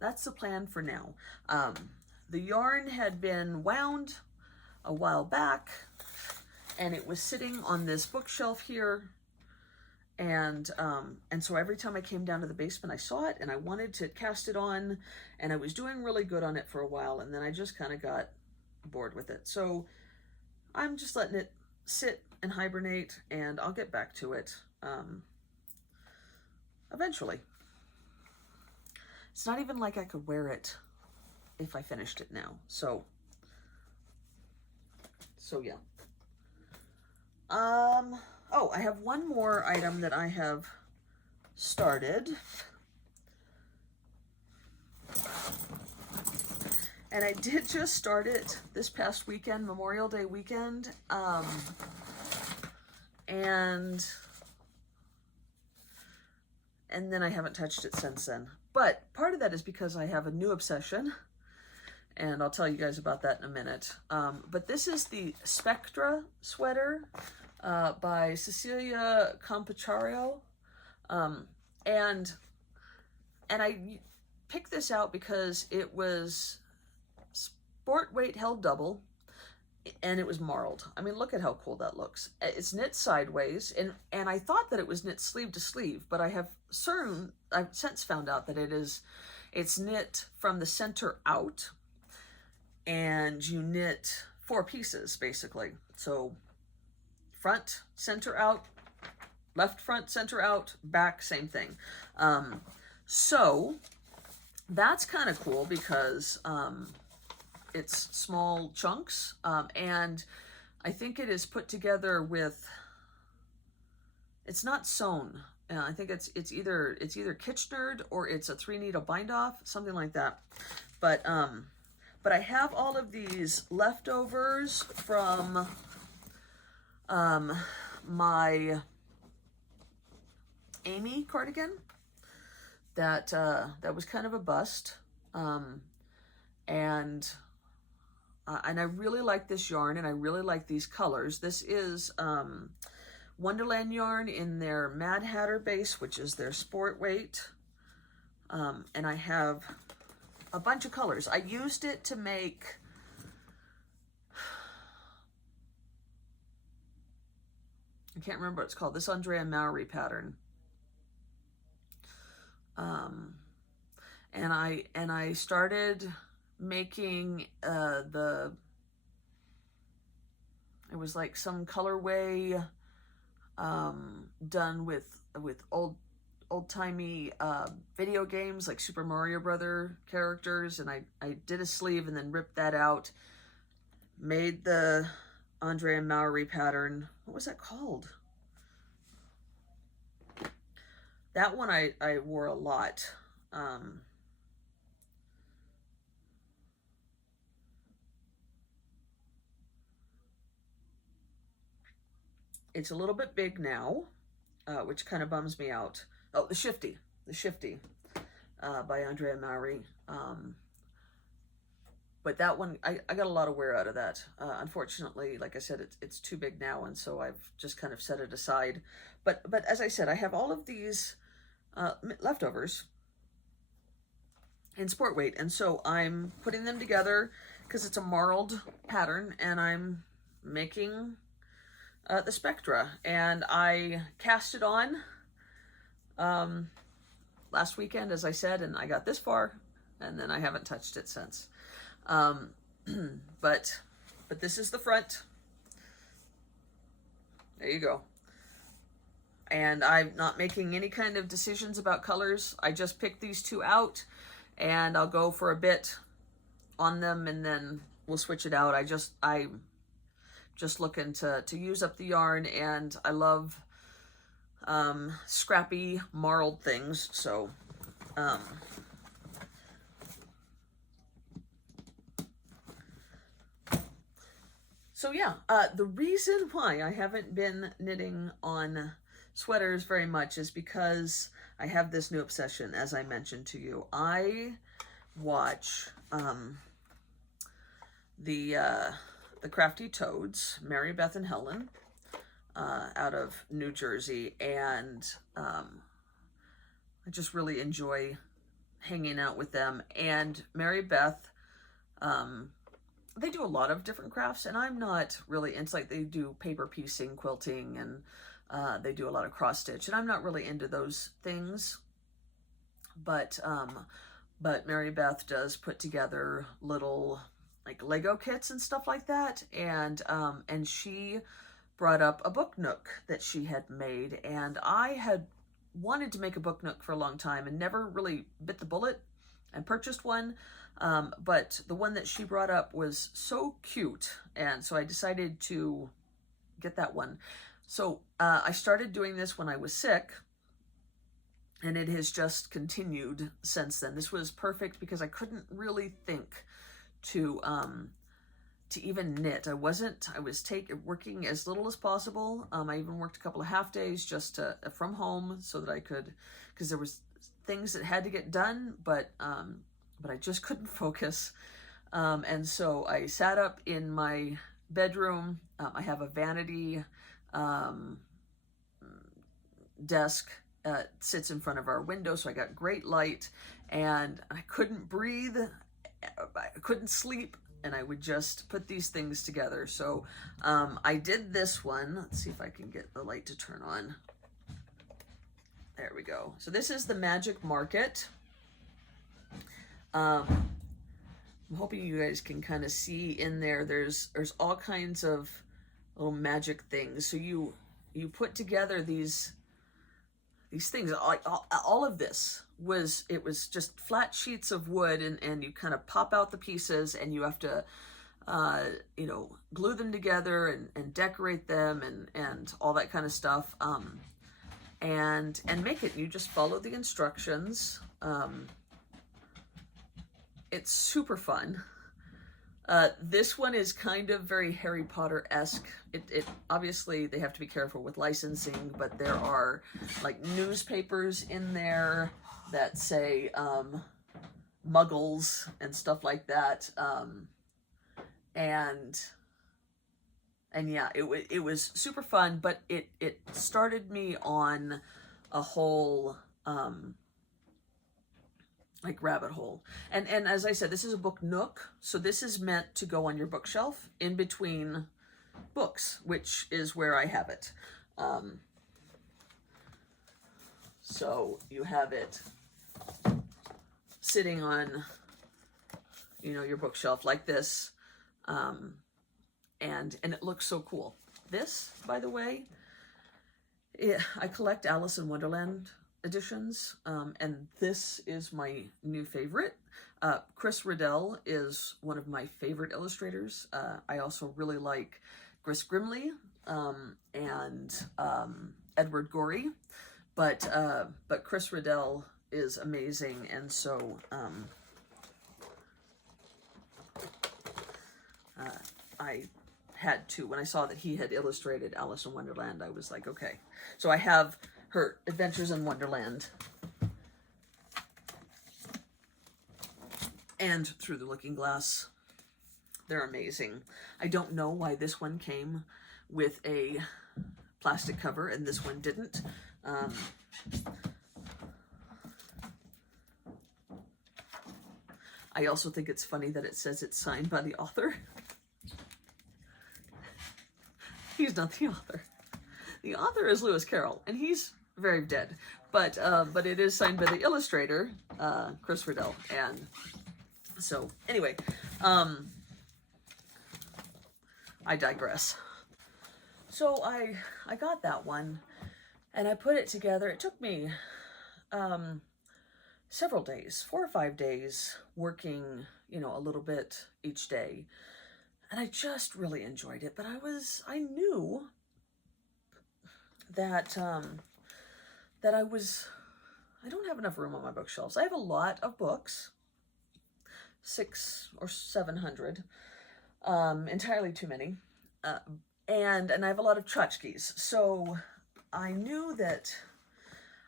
the plan for now. The yarn had been wound a while back, and it was sitting on this bookshelf here. And so every time I came down to the basement, I saw it and I wanted to cast it on, and I was doing really good on it for a while, and then I just kind of got bored with it. So I'm just letting it sit and hibernate, and I'll get back to it eventually. It's not even like I could wear it if I finished it now. So yeah. Oh, I have one more item that I have started. And I did just start it this past weekend, Memorial Day weekend. And then I haven't touched it since then. But part of that is because I have a new obsession, and I'll tell you guys about that in a minute. But this is the Spectra sweater by Cecilia Campaccio. And I picked this out because it was sport weight held double, and it was marled. I mean, look at how cool that looks. It's knit sideways, and I thought that it was knit sleeve to sleeve, but I've since found out that it's knit from the center out, and you knit 4 pieces basically. So front, center out, left front, center out, back, same thing. So that's kind of cool because it's small chunks, and I think it is put together with, it's not sewn. I think it's either Kitchenered or it's a 3-needle bind off, something like that. But I have all of these leftovers from my Amy cardigan that was kind of a bust, and I really like this yarn, and I really like these colors. This is Wonderland yarn in their Mad Hatter base, which is their sport weight, and I have a bunch of colors. I used it to make I can't remember what it's called, this Andrea Mowry pattern. And I started making it was like some colorway done with old-timey video games, like Super Mario Brother characters, and I did a sleeve and then ripped that out, made the Andrea Mowry pattern. What was that called? That one I wore a lot. It's a little bit big now, which kind of bums me out. Oh, the Shifty by Andrea Mowry. But that one, I got a lot of wear out of that. Unfortunately, like I said, it's too big now, and so I've just kind of set it aside. But as I said, I have all of these leftovers in sport weight, and so I'm putting them together because it's a marled pattern, and I'm making the Spectra, and I cast it on last weekend, as I said, and I got this far, and then I haven't touched it since. But this is the front. There you go. And I'm not making any kind of decisions about colors. I just picked these 2 out, and I'll go for a bit on them, and then we'll switch it out. I'm just looking to use up the yarn, and I love scrappy marled things, so Um, so yeah, the reason why I haven't been knitting on sweaters very much is because I have this new obsession, as I mentioned to you. I watch the Crafty Toads, Mary Beth and Helen, out of New Jersey, and I just really enjoy hanging out with them. And Mary Beth, they do a lot of different crafts, and I'm not really into, like, they do paper piecing, quilting, and they do a lot of cross stitch, and I'm not really into those things. But Mary Beth does put together little, like, Lego kits and stuff like that, and she brought up a book nook that she had made, and I had wanted to make a book nook for a long time and never really bit the bullet and purchased one. But the one that she brought up was so cute, and so I decided to get that one. So I started doing this when I was sick, and it has just continued since then. This was perfect because I couldn't really think to even knit. I was working as little as possible. I even worked a couple of half days just from home so that I could, because there was things that had to get done, but I just couldn't focus. And so I sat up in my bedroom. I have a vanity desk, sits in front of our window, so I got great light, and I couldn't breathe, I couldn't sleep, and I would just put these things together. So I did this one. Let's see if I can get the light to turn on. There we go. So this is the Magic Market. I'm hoping you guys can kind of see in there. There's all kinds of little magic things. So you put together these things. All of this was just flat sheets of wood, and you kind of pop out the pieces, and you have to glue them together and decorate them and all that kind of stuff, and make it. You just follow the instructions. It's super fun. This one is kind of very Harry Potter-esque. It obviously, they have to be careful with licensing, but there are, like, newspapers in there that say muggles and stuff like that. And yeah, it was super fun, but it started me on a whole like rabbit hole. And as I said, this is a book nook, so this is meant to go on your bookshelf in between books, which is where I have it. So you have it sitting on, your bookshelf like this, and it looks so cool. This, by the way, I collect Alice in Wonderland editions, and this is my new favorite. Chris Riddell is one of my favorite illustrators. I also really like Chris Grimley and Edward Gorey, but Chris Riddell is amazing, and so I had to, when I saw that he had illustrated Alice in Wonderland, I was like, okay. So I have her Adventures in Wonderland and Through the Looking Glass. They're amazing. I don't know why this one came with a plastic cover and this one didn't. I also think it's funny that it says it's signed by the author. He's not the author. The author is Lewis Carroll, and he's very dead. But it is signed by the illustrator, Chris Riddell. And so, anyway, I digress. So I got that one, and I put it together. It took me several days, 4 or 5 days, working, a little bit each day. And I just really enjoyed it. But I knew that that I was I don't have enough room on my bookshelves. I have a lot of books, 600 or 700, entirely too many. And I have a lot of tchotchkes. So I knew that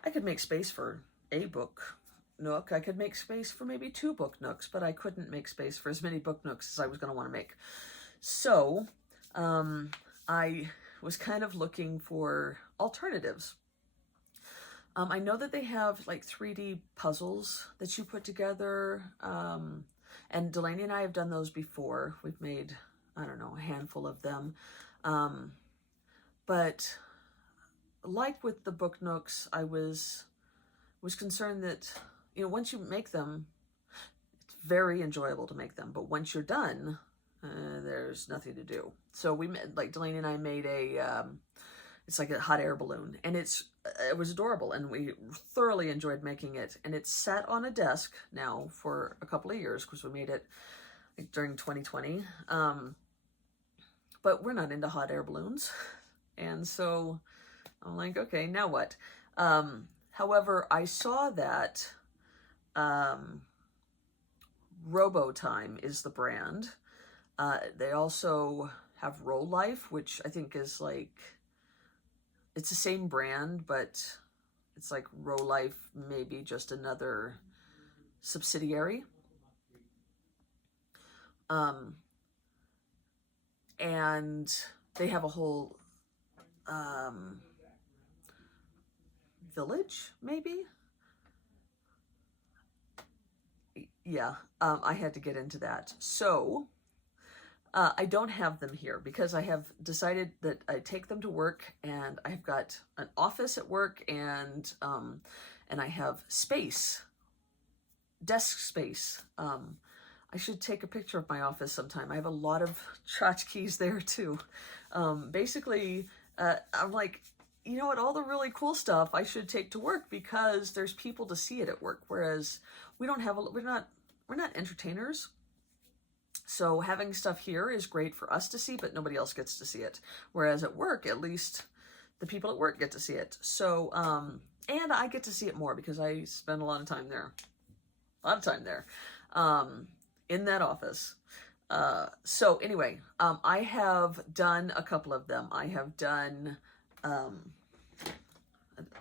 I could make space for a book nook. I could make space for maybe 2 book nooks, but I couldn't make space for as many book nooks as I was going to want to make. So I was kind of looking for alternatives. I know that they have like 3D puzzles that you put together, and Delaney and I have done those before. We've made, I don't know, a handful of them. But like with the book nooks, I was concerned that, you know, once you make them, it's very enjoyable to make them. But once you're done, there's nothing to do. So we made, like Delaney and I made it's like a hot air balloon, and it was adorable, and we thoroughly enjoyed making it. And it's sat on a desk now for a couple of years because we made it like during 2020. But we're not into hot air balloons, and so I'm like, okay, now what? However, I saw that Robotime is the brand. They also have Roll Life, which I think is like, it's the same brand, but it's like Roll Life, maybe just another subsidiary. And they have a whole village, maybe? Yeah, I had to get into that. So I don't have them here because I have decided that I take them to work, and I've got an office at work, and I have space, desk space. I should take a picture of my office sometime. I have a lot of tchotchkes there too. Basically, I'm like, you know what, all the really cool stuff I should take to work because there's people to see it at work. Whereas we're not entertainers. So having stuff here is great for us to see, but nobody else gets to see it. Whereas at work, at least the people at work get to see it. So, and I get to see it more because I spend a lot of time there. In that office. So anyway, I have done a couple of them. I have done, I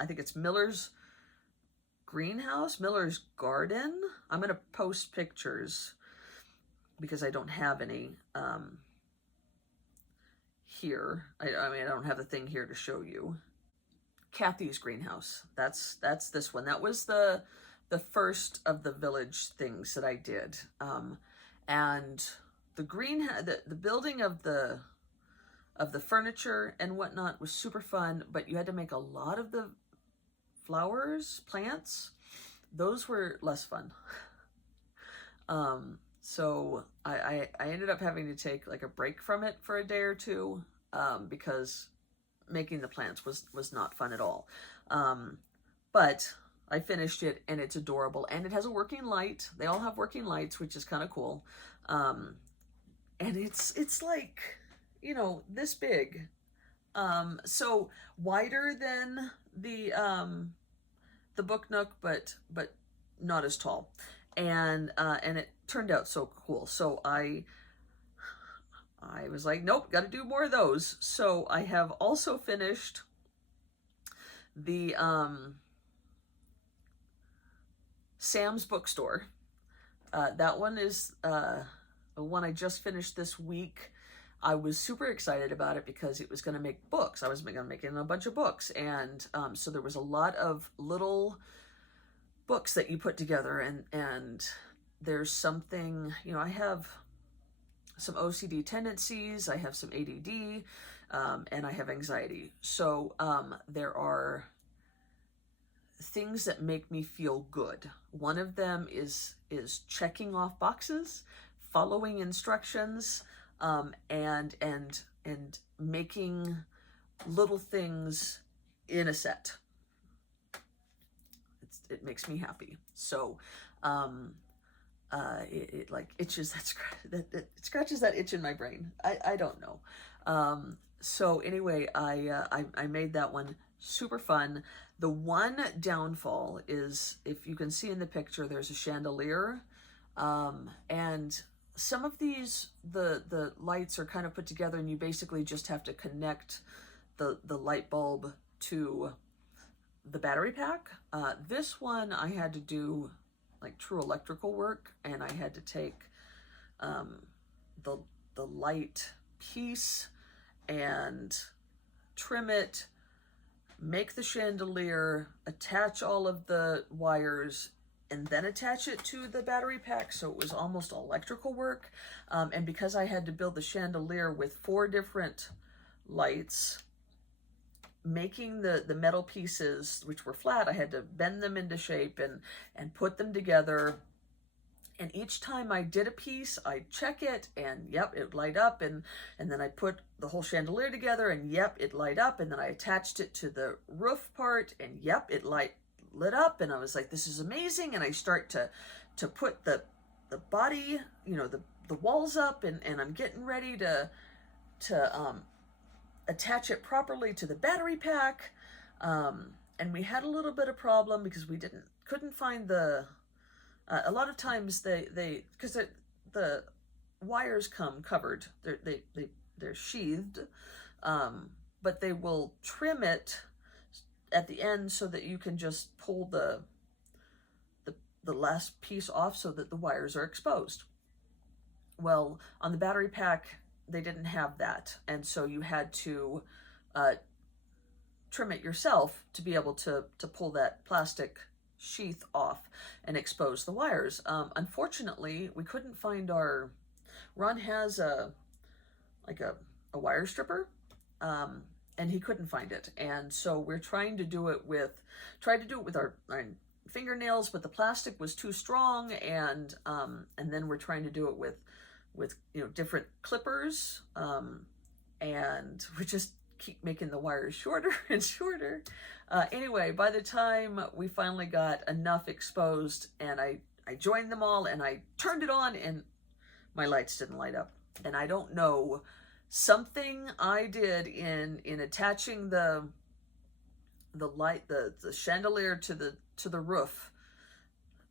think it's Miller's greenhouse, Miller's garden. I'm going to post pictures because I don't have any here. I mean, I don't have the thing here to show you. Kathy's greenhouse. That's this one. That was the first of the village things that I did. And the building of the furniture and whatnot was super fun, but you had to make a lot of the flowers, plants. Those were less fun. So I ended up having to take like a break from it for a day or two, because making the plants was not fun at all. But I finished it, and it's adorable, and it has a working light. They all have working lights, which is kind of cool. And it's like, you know, this big. So wider than the book nook, but not as tall. And it turned out so cool. So I was like, nope, got to do more of those. So I have also finished the Sam's Bookstore. That one is the one I just finished this week. I was super excited about it because it was going to make books. I was going to make a bunch of books. And so there was a lot of little books that you put together. And there's something, you know, I have some OCD tendencies. I have some ADD, and I have anxiety. So there are things that make me feel good. One of them is checking off boxes, following instructions, and making little things in a set. It makes me happy. So it like itches that it scratches that itch in my brain. I don't know. So anyway, I made that one. super fun. The one downfall is, if you can see in the picture, there's a chandelier, and some of these, the lights are kind of put together, and you basically just have to connect the light bulb to the battery pack. This one I had to do like true electrical work, and I had to take the light piece and trim it, make the chandelier, attach all of the wires, and then attach it to the battery pack. So it was almost electrical work. And because I had to build the chandelier with 4 different lights, making the metal pieces, which were flat, I had to bend them into shape and put them together. And each time I did a piece, I'd check it, and yep, it would light up, and then I put the whole chandelier together, and yep, it light up, and then I attached it to the roof part, and yep, it lit up, and I was like, this is amazing. And I start to put the body, you know, the walls up, and I'm getting ready to attach it properly to the battery pack. And we had a little bit of problem because we couldn't find a lot of times because the wires come covered, they're sheathed, but they will trim it at the end so that you can just pull the last piece off so that the wires are exposed. Well, on the battery pack, they didn't have that, and so you had to trim it yourself to be able to pull that plastic sheath off and expose the wires. Unfortunately, we couldn't find Ron has a wire stripper, and he couldn't find it, and so we're trying to do it with our fingernails, but the plastic was too strong, and then we're trying to do it with different clippers, and we just keep making the wires shorter and shorter. Anyway, by the time we finally got enough exposed, and I joined them all, and I turned it on, and my lights didn't light up. And I don't know, something I did in attaching the chandelier to the roof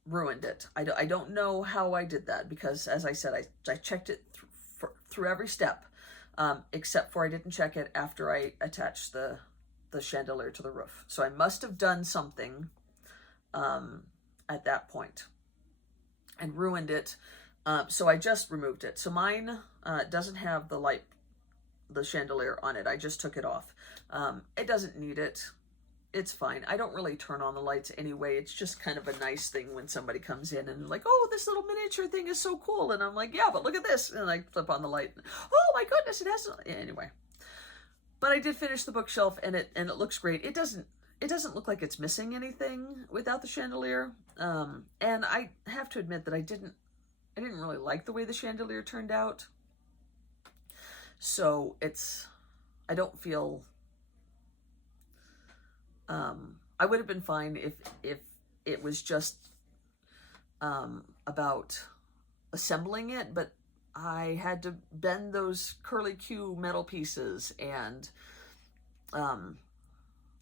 ruined it. I don't know how I did that, because as I said, I checked it through every step, except for I didn't check it after I attached the chandelier to the roof. So I must have done something at that point and ruined it. So I just removed it. So mine doesn't have the chandelier on it. I just took it off. It doesn't need it. It's fine. I don't really turn on the lights anyway. It's just kind of a nice thing when somebody comes in and like, oh, this little miniature thing is so cool. And I'm like, yeah, but look at this. And I flip on the light. Oh my goodness, it has anyway. But I did finish the bookshelf, and it looks great. It doesn't look like it's missing anything without the chandelier. And I have to admit that I didn't really like the way the chandelier turned out. So I don't feel, I would have been fine if it was just about assembling it, but I had to bend those curly Q metal pieces, and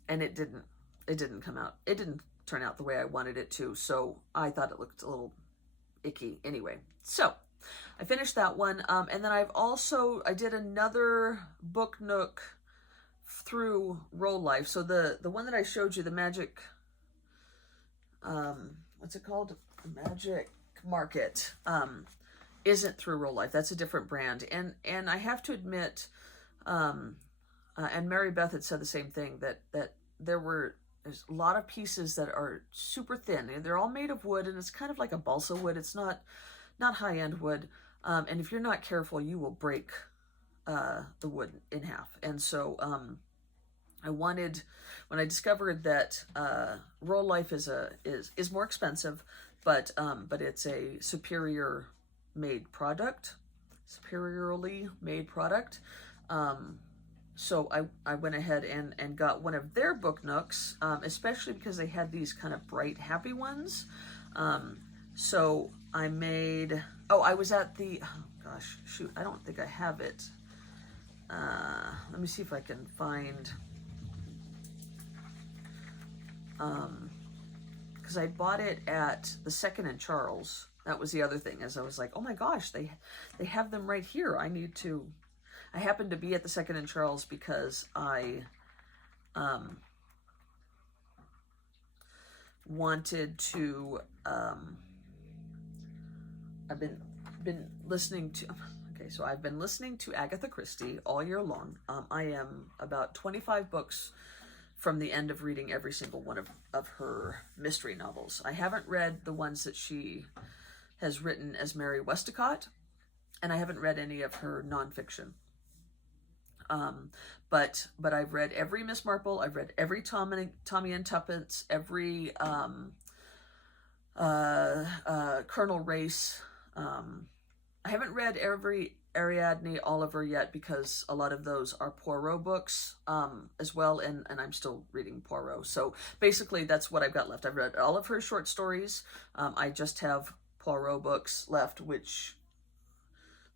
it didn't come out. It didn't turn out the way I wanted it to, so I thought it looked a little icky anyway. So I finished that one, and then I did another book nook through Roll Life. So the one that I showed you, the Magic, what's it called? Magic Market, isn't through Roll Life. That's a different brand. And I have to admit, and Mary Beth had said the same thing, that there's a lot of pieces that are super thin. They're all made of wood, and it's kind of like a balsa wood. It's not high-end wood. And if you're not careful, you will break the wood in half. And so I wanted, when I discovered that Roll Life is more expensive, but it's a superiorly made product. So I went ahead and got one of their book nooks, especially because they had these kind of bright, happy ones. So I made, I was at the, oh gosh, shoot, I don't think I have it. Let me see if I can find, because I bought it at the Second and Charles. That was the other thing, as I was like, oh my gosh, they have them right here. I happened to be at the Second and Charles because I wanted to, I've been listening to, okay, so I've been listening to Agatha Christie all year long. I am about 25 books from the end of reading every single one of her mystery novels. I haven't read the ones that she has written as Mary Westacott, and I haven't read any of her nonfiction. But I've read every Miss Marple. I've read every Tommy and Tuppence, every Colonel Race. I haven't read every Ariadne Oliver yet because a lot of those are Poirot books as well, and I'm still reading Poirot. So basically that's what I've got left. I've read all of her short stories. I just have Poirot books left, which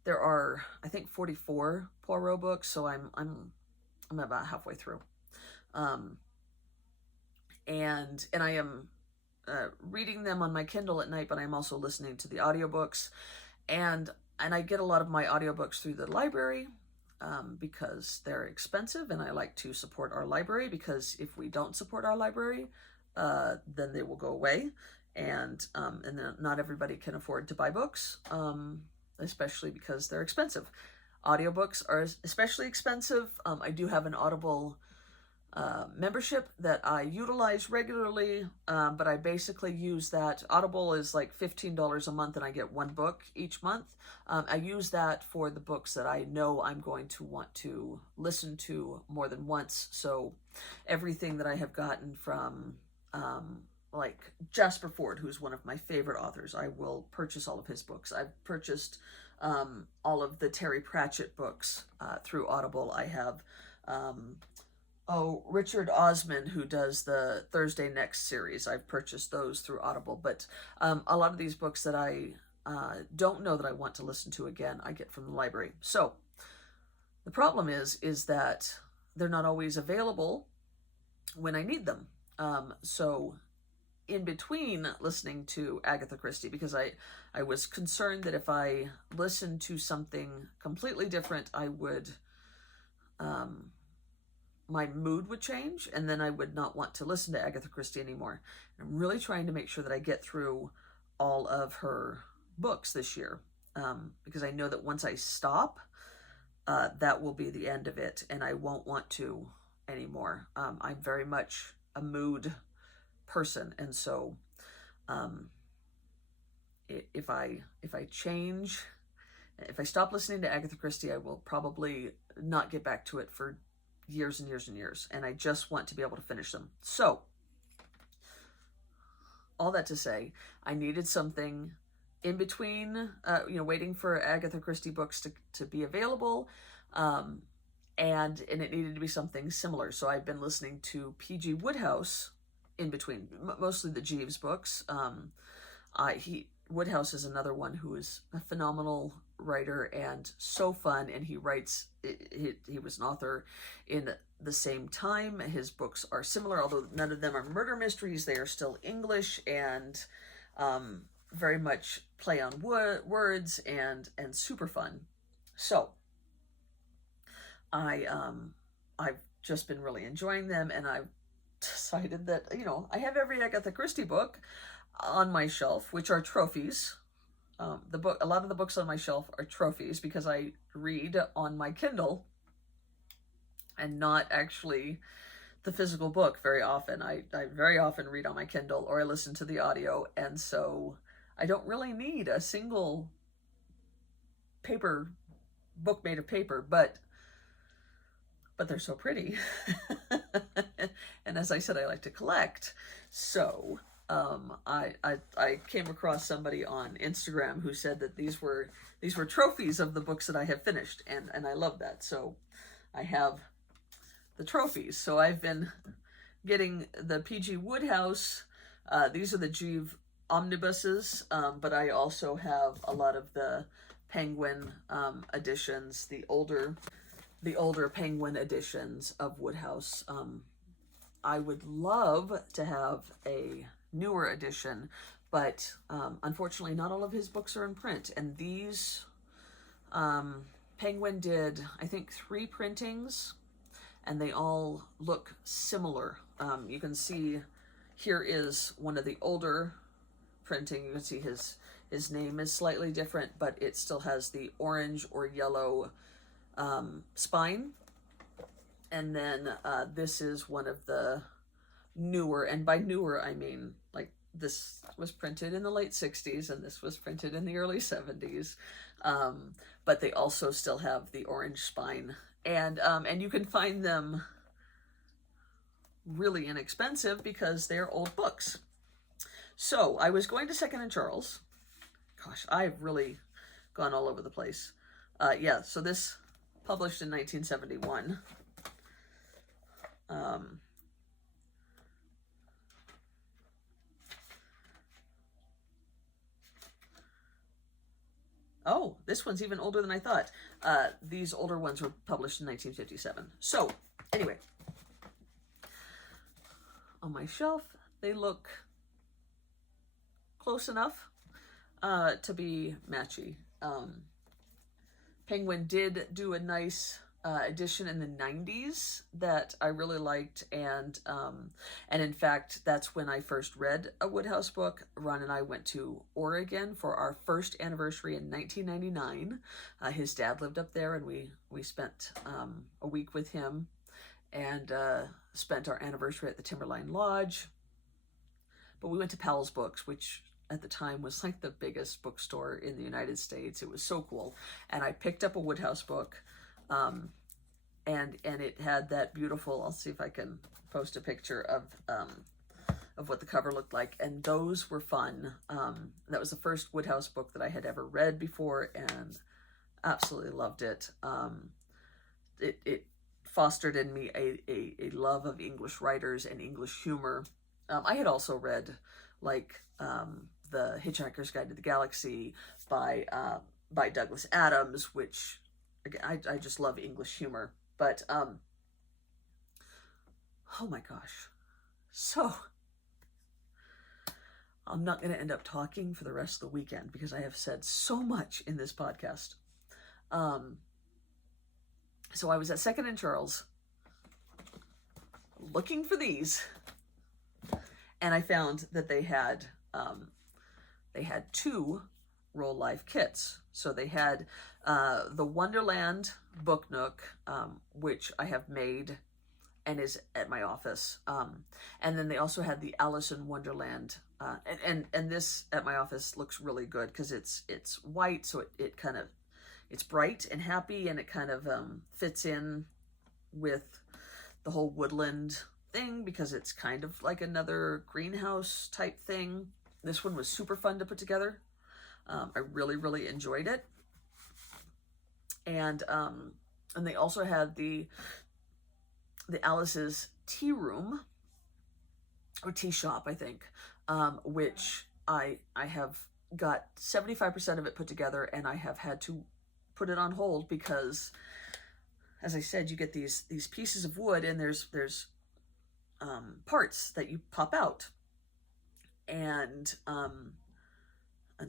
there are, I think, 44 Poirot books, so I'm about halfway through. And I am reading them on my Kindle at night, but I'm also listening to the audiobooks. And I get a lot of my audiobooks through the library because they're expensive, and I like to support our library, because if we don't support our library, then they will go away. And then not everybody can afford to buy books, especially because they're expensive. Audiobooks are especially expensive. I do have an Audible membership that I utilize regularly, but I basically use that. Audible is like $15 a month, and I get one book each month. I use that for the books that I know I'm going to want to listen to more than once. So everything that I have gotten from like Jasper Fforde, who's one of my favorite authors, I will purchase all of his books. I've purchased all of the Terry Pratchett books through Audible. I have Richard Osman, who does the Thursday Next series. I've purchased those through Audible. But a lot of these books that I don't know that I want to listen to again, I get from the library. So the problem is that they're not always available when I need them. So in between listening to Agatha Christie, because I was concerned that if I listened to something completely different, I would, my mood would change, and then I would not want to listen to Agatha Christie anymore. I'm really trying to make sure that I get through all of her books this year, because I know that once I stop, that will be the end of it, and I won't want to anymore. I'm very much a mood person, and so if I stop listening to Agatha Christie, I will probably not get back to it for years and years and years, and I just want to be able to finish them. So all that to say, I needed something in between, waiting for Agatha Christie books to be available, and it needed to be something similar. So I've been listening to P.G. Wodehouse in between, mostly the Jeeves books. Wodehouse is another one who is a phenomenal writer and so fun, and he writes, he was an author in the same time. His books are similar, although none of them are murder mysteries. They are still English and very much play on words and super fun. So I've just been really enjoying them, and I've decided that, I have every Agatha Christie book on my shelf, which are trophies. A lot of the books on my shelf are trophies because I read on my Kindle and not actually the physical book very often. I very often read on my Kindle, or I listen to the audio, and so I don't really need a single book made of paper, but they're so pretty. And as I said, I like to collect. So I came across somebody on Instagram who said that these were trophies of the books that I have finished, and I love that. So I have the trophies. So I've been getting the P.G. Wodehouse. These are the Jeeve omnibuses, but I also have a lot of the Penguin editions, the older Penguin editions of Wodehouse. I would love to have a newer edition, but unfortunately not all of his books are in print. And these, Penguin did, I think, 3 printings, and they all look similar. You can see here is one of the older printing. You can see his name is slightly different, but it still has the orange or yellow spine. And then this is one of the newer, and by newer I mean like this was printed in the late 60s and this was printed in the early 70s. But they also still have the orange spine. And you can find them really inexpensive because they're old books. So I was going to Second and Charles. Gosh, I've really gone all over the place. Yeah, so this published in 1971. Oh, this one's even older than I thought. These older ones were published in 1957. So, anyway, on my shelf, they look close enough to be matchy. Penguin did do a nice edition in the 90s that I really liked, and in fact that's when I first read a Woodhouse book. Ron and I went to Oregon for our first anniversary in 1999. His dad lived up there, and we spent a week with him, and spent our anniversary at the Timberline Lodge. But we went to Powell's Books, which at the time was like the biggest bookstore in the United States. It was so cool, and I picked up a Woodhouse book. And it had that beautiful, I'll see if I can post a picture of what the cover looked like, and those were fun. That was the first Woodhouse book that I had ever read before, and absolutely loved it. It fostered in me a love of English writers and English humor. I had also read like The Hitchhiker's Guide to the Galaxy by Douglas Adams, which I just love English humor. But, oh my gosh. So, I'm not going to end up talking for the rest of the weekend because I have said so much in this podcast. So I was at Second and Charles looking for these, and I found that they had 2 Roll Life kits. So they had the Wonderland Book Nook, which I have made and is at my office. And then they also had the Alice in Wonderland, and this at my office looks really good because it's white, so it kind of, it's bright and happy, and it kind of fits in with the whole woodland thing because it's kind of like another greenhouse type thing. This one was super fun to put together. I really, really enjoyed it. And they also had the Alice's tea room, or tea shop, I think, which I have got 75% of it put together, and I have had to put it on hold because, as I said, you get these pieces of wood, and there's parts that you pop out, and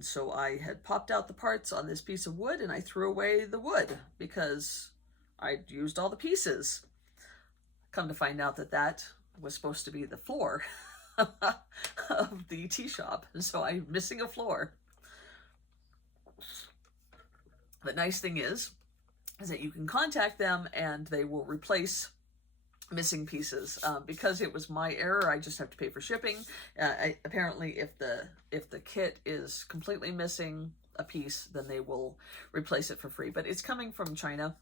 so I had popped out the parts on this piece of wood, and I threw away the wood because I'd used all the pieces. Come to find out that was supposed to be the floor of the tea shop, and so I'm missing a floor. The nice thing is that you can contact them and they will replace missing pieces. Because it was my error, I just have to pay for shipping. Apparently if the kit is completely missing a piece, then they will replace it for free, but it's coming from China,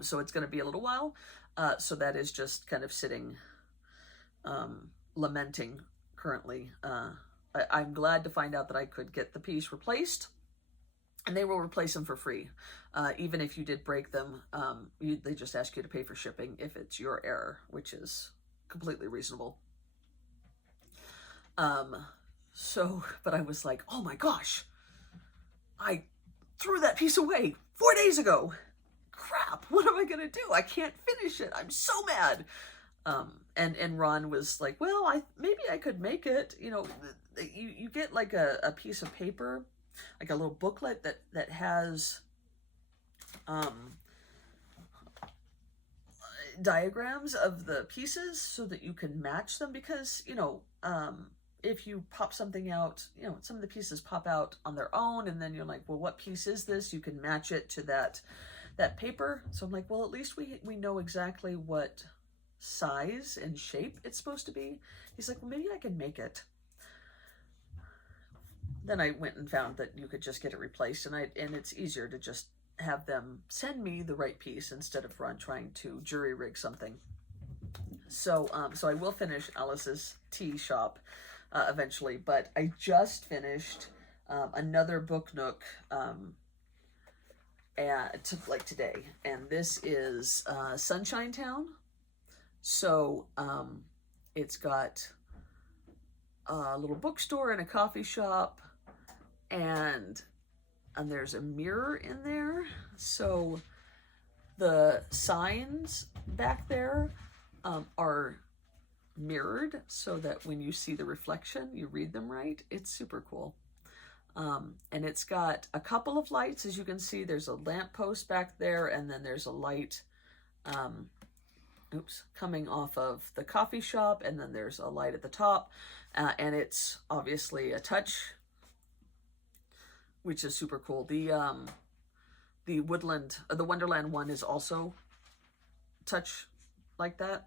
so it's going to be a little while. So that is just kind of sitting, lamenting currently. I'm glad to find out that I could get the piece replaced, and they will replace them for free. Even if you did break them, they just ask you to pay for shipping if it's your error, which is completely reasonable. But I was like, oh my gosh, I threw that piece away 4 days ago. Crap, what am I gonna do? I can't finish it. I'm so mad. And Ron was like, well, maybe I could make it. You know, you get like a piece of paper, like a little booklet that has diagrams of the pieces so that you can match them, because if you pop something out, some of the pieces pop out on their own, and then you're like, well, what piece is this? You can match it to that paper. So I'm like, well, at least we know exactly what size and shape it's supposed to be. He's like, well, maybe I can make it. Then I went and found that you could just get it replaced, and it's easier to just have them send me the right piece instead of Ron trying to jury rig something. So so I will finish Alice's tea shop eventually, but I just finished another book nook like today, and this is Sunshine Town. So it's got a little bookstore and a coffee shop, and there's a mirror in there. So the signs back there are mirrored so that when you see the reflection, you read them right. It's super cool. And it's got a couple of lights. As you can see, there's a lamppost back there, and then there's a light coming off of the coffee shop, and then there's a light at the top, and it's obviously a touch, which is super cool. The Wonderland one is also touch like that.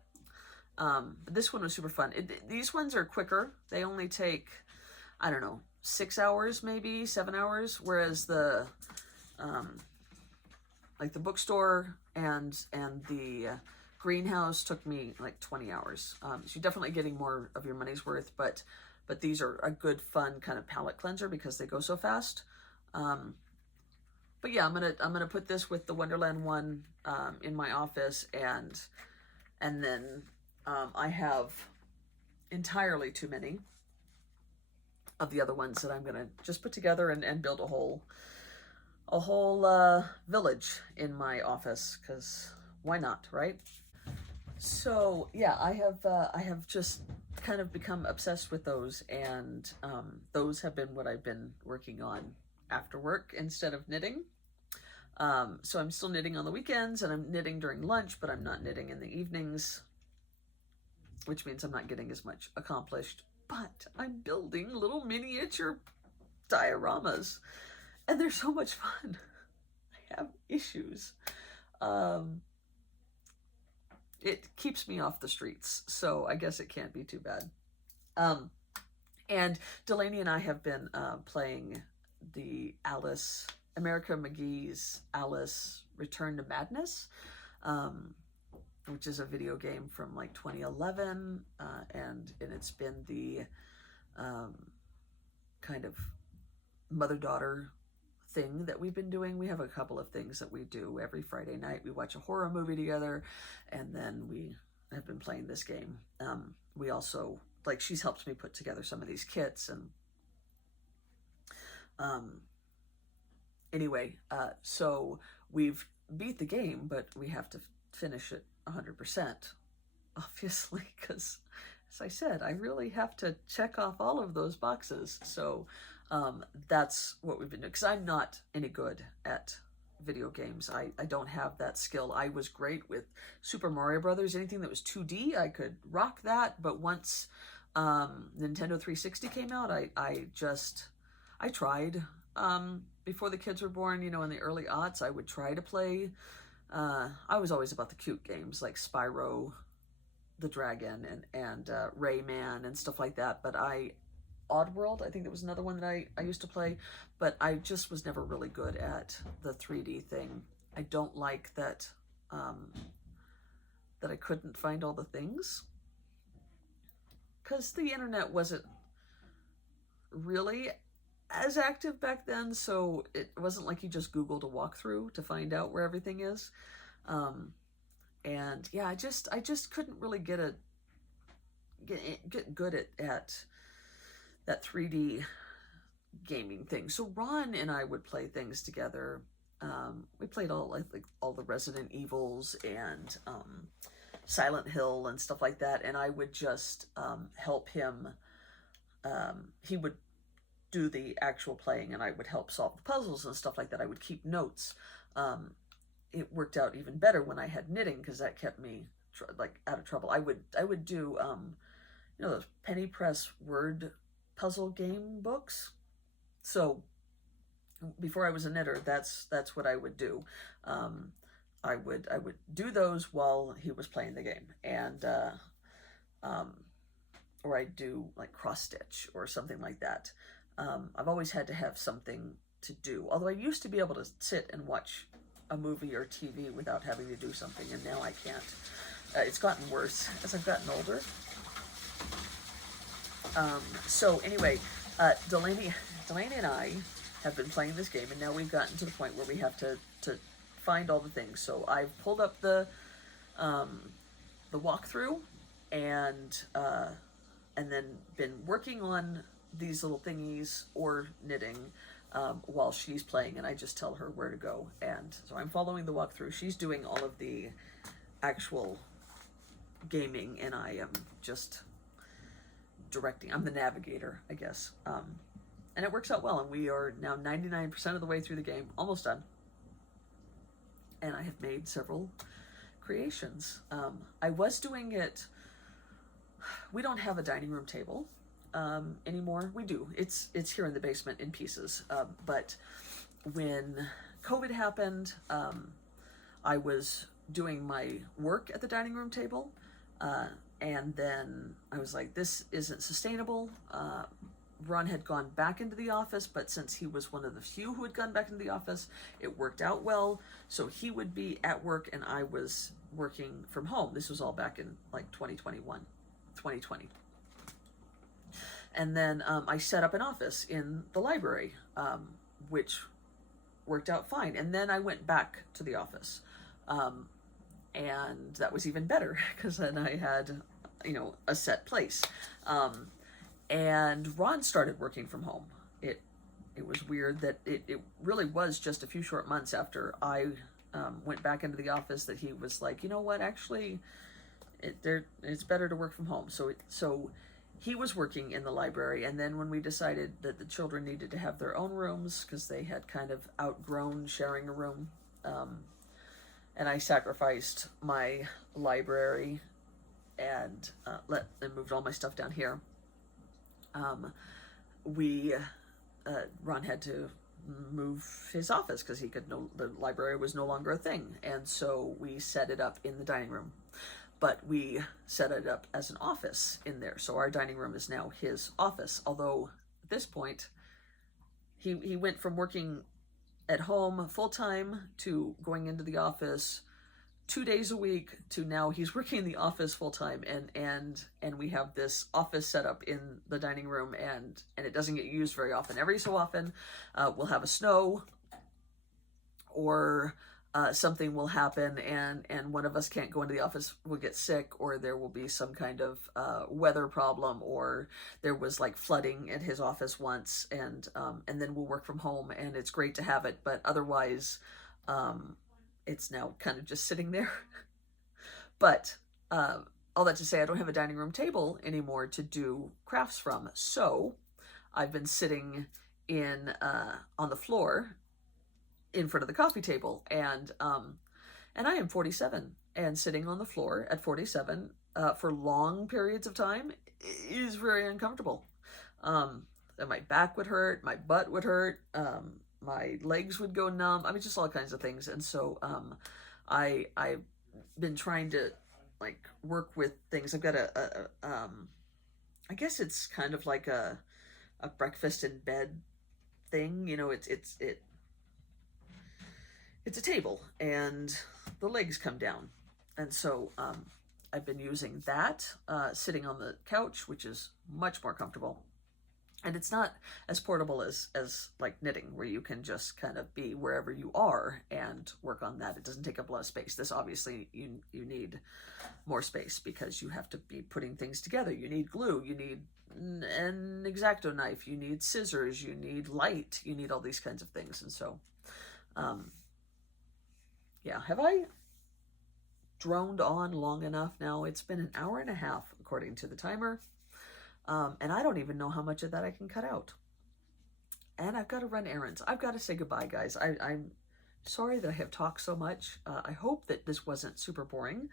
But this one was super fun. These ones are quicker. They only take, I don't know, 6 hours, maybe 7 hours, whereas the like the bookstore and the greenhouse took me like 20 hours. So you're definitely getting more of your money's worth, but these are a good, fun kind of palate cleanser because they go so fast. But yeah, I'm gonna put this with the Wonderland one in my office, and then I have entirely too many of the other ones that I'm gonna just put together and build a whole village in my office, because why not, right? So yeah, I have just kind of become obsessed with those, and those have been what I've been working on after work instead of knitting. So I'm still knitting on the weekends, and I'm knitting during lunch, but I'm not knitting in the evenings, which means I'm not getting as much accomplished. But I'm building little miniature dioramas, and they're so much fun. I have issues. It keeps me off the streets, so I guess it can't be too bad. And Delaney and I have been playing the America McGee's Alice Return to Madness, which is a video game from like 2011, and it's been the kind of mother-daughter thing that we've been doing. We have a couple of things that we do every Friday night. We watch a horror movie together, and then we have been playing this game. We also, like, she's helped me put together some of these kits, and anyway, so we've beat the game, but we have to finish it 100%, obviously, because, as I said, I really have to check off all of those boxes. So that's what we've been doing, because I'm not any good at video games. I don't have that skill. I was great with Super Mario Brothers. Anything that was 2D, I could rock that. But once Nintendo 360 came out, I tried. Before the kids were born, in the early aughts, I would try to play. I was always about the cute games like Spyro the Dragon and Rayman and stuff like that. But Oddworld, I think that was another one that I used to play, but I just was never really good at the 3D thing. I don't like that that I couldn't find all the things, because the internet wasn't really as active back then, so it wasn't like you just Googled a walkthrough to find out where everything is. And yeah, I just couldn't really get good at that 3D gaming thing. So Ron and I would play things together. We played all the Resident Evils and Silent Hill and stuff like that, and I would just help him. He would do the actual playing, and I would help solve the puzzles and stuff like that. I would keep notes. It worked out even better when I had knitting, because that kept me like out of trouble. I would do those penny press word puzzle game books. So before I was a knitter, that's what I would do. I would do those while he was playing the game, and or I'd do like cross stitch or something like that. I've always had to have something to do. Although I used to be able to sit and watch a movie or TV without having to do something, and now I can't. It's gotten worse as I've gotten older. So anyway, Delaney and I have been playing this game, and now we've gotten to the point where we have to find all the things. So I've pulled up the walkthrough, and then been working on these little thingies or knitting while she's playing, and I just tell her where to go. And so I'm following the walkthrough. She's doing all of the actual gaming, and I am just directing. I'm the navigator, I guess. And it works out well, and we are now 99% of the way through the game, almost done. And I have made several creations. I was doing it. We don't have a dining room table anymore. We do. It's here in the basement in pieces. But when COVID happened, I was doing my work at the dining room table, and then I was like, this isn't sustainable. Ron had gone back into the office, but since he was one of the few who had gone back into the office, it worked out well. So he would be at work and I was working from home. This was all back in like 2020. And then I set up an office in the library, which worked out fine. And then I went back to the office. And that was even better, because then I had, a set place. And Ron started working from home. It was weird that it really was just a few short months after I went back into the office that he was like, you know what, actually, it's better to work from home. So he was working in the library, and then when we decided that the children needed to have their own rooms because they had kind of outgrown sharing a room, and I sacrificed my library and moved all my stuff down here. Ron had to move his office because the library was no longer a thing. And so we set it up in the dining room, but we set it up as an office in there. So our dining room is now his office. Although at this point, he went from working at home full time to going into the office 2 days a week to now he's working in the office full time, and we have this office set up in the dining room, and it doesn't get used very often. Every so often we'll have a snow or something will happen, and one of us can't go into the office, will get sick, or there will be some kind of weather problem, or there was like flooding at his office once, and then we'll work from home, and it's great to have it, but otherwise it's now kind of just sitting there. But all that to say, I don't have a dining room table anymore to do crafts from. So I've been sitting on the floor in front of the coffee table, and I am 47, and sitting on the floor at 47 for long periods of time is very uncomfortable. And my back would hurt, my butt would hurt, my legs would go numb. I mean, just all kinds of things. And so I've been trying to like work with things. I've got I guess it's kind of like a breakfast in bed thing. It's a table and the legs come down. And so I've been using that, sitting on the couch, which is much more comfortable. And it's not as portable as like knitting, where you can just kind of be wherever you are and work on that. It doesn't take up a lot of space. This obviously you need more space because you have to be putting things together. You need glue, you need an X-Acto knife, you need scissors, you need light, you need all these kinds of things. And so, yeah, have I droned on long enough now. It's been an hour and a half, according to the timer. And I don't even know how much of that I can cut out. And I've got to run errands. I've got to say goodbye, guys. I'm sorry that I have talked so much. I hope that this wasn't super boring.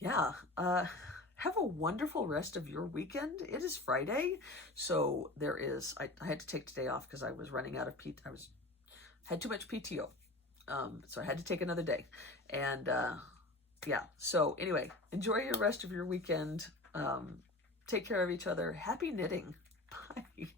Yeah. Have a wonderful rest of your weekend. It is Friday, so there is. I had to take today off because I was running out of had too much PTO, so I had to take another day. And yeah. So anyway, enjoy your rest of your weekend. Take care of each other. Happy knitting. Bye.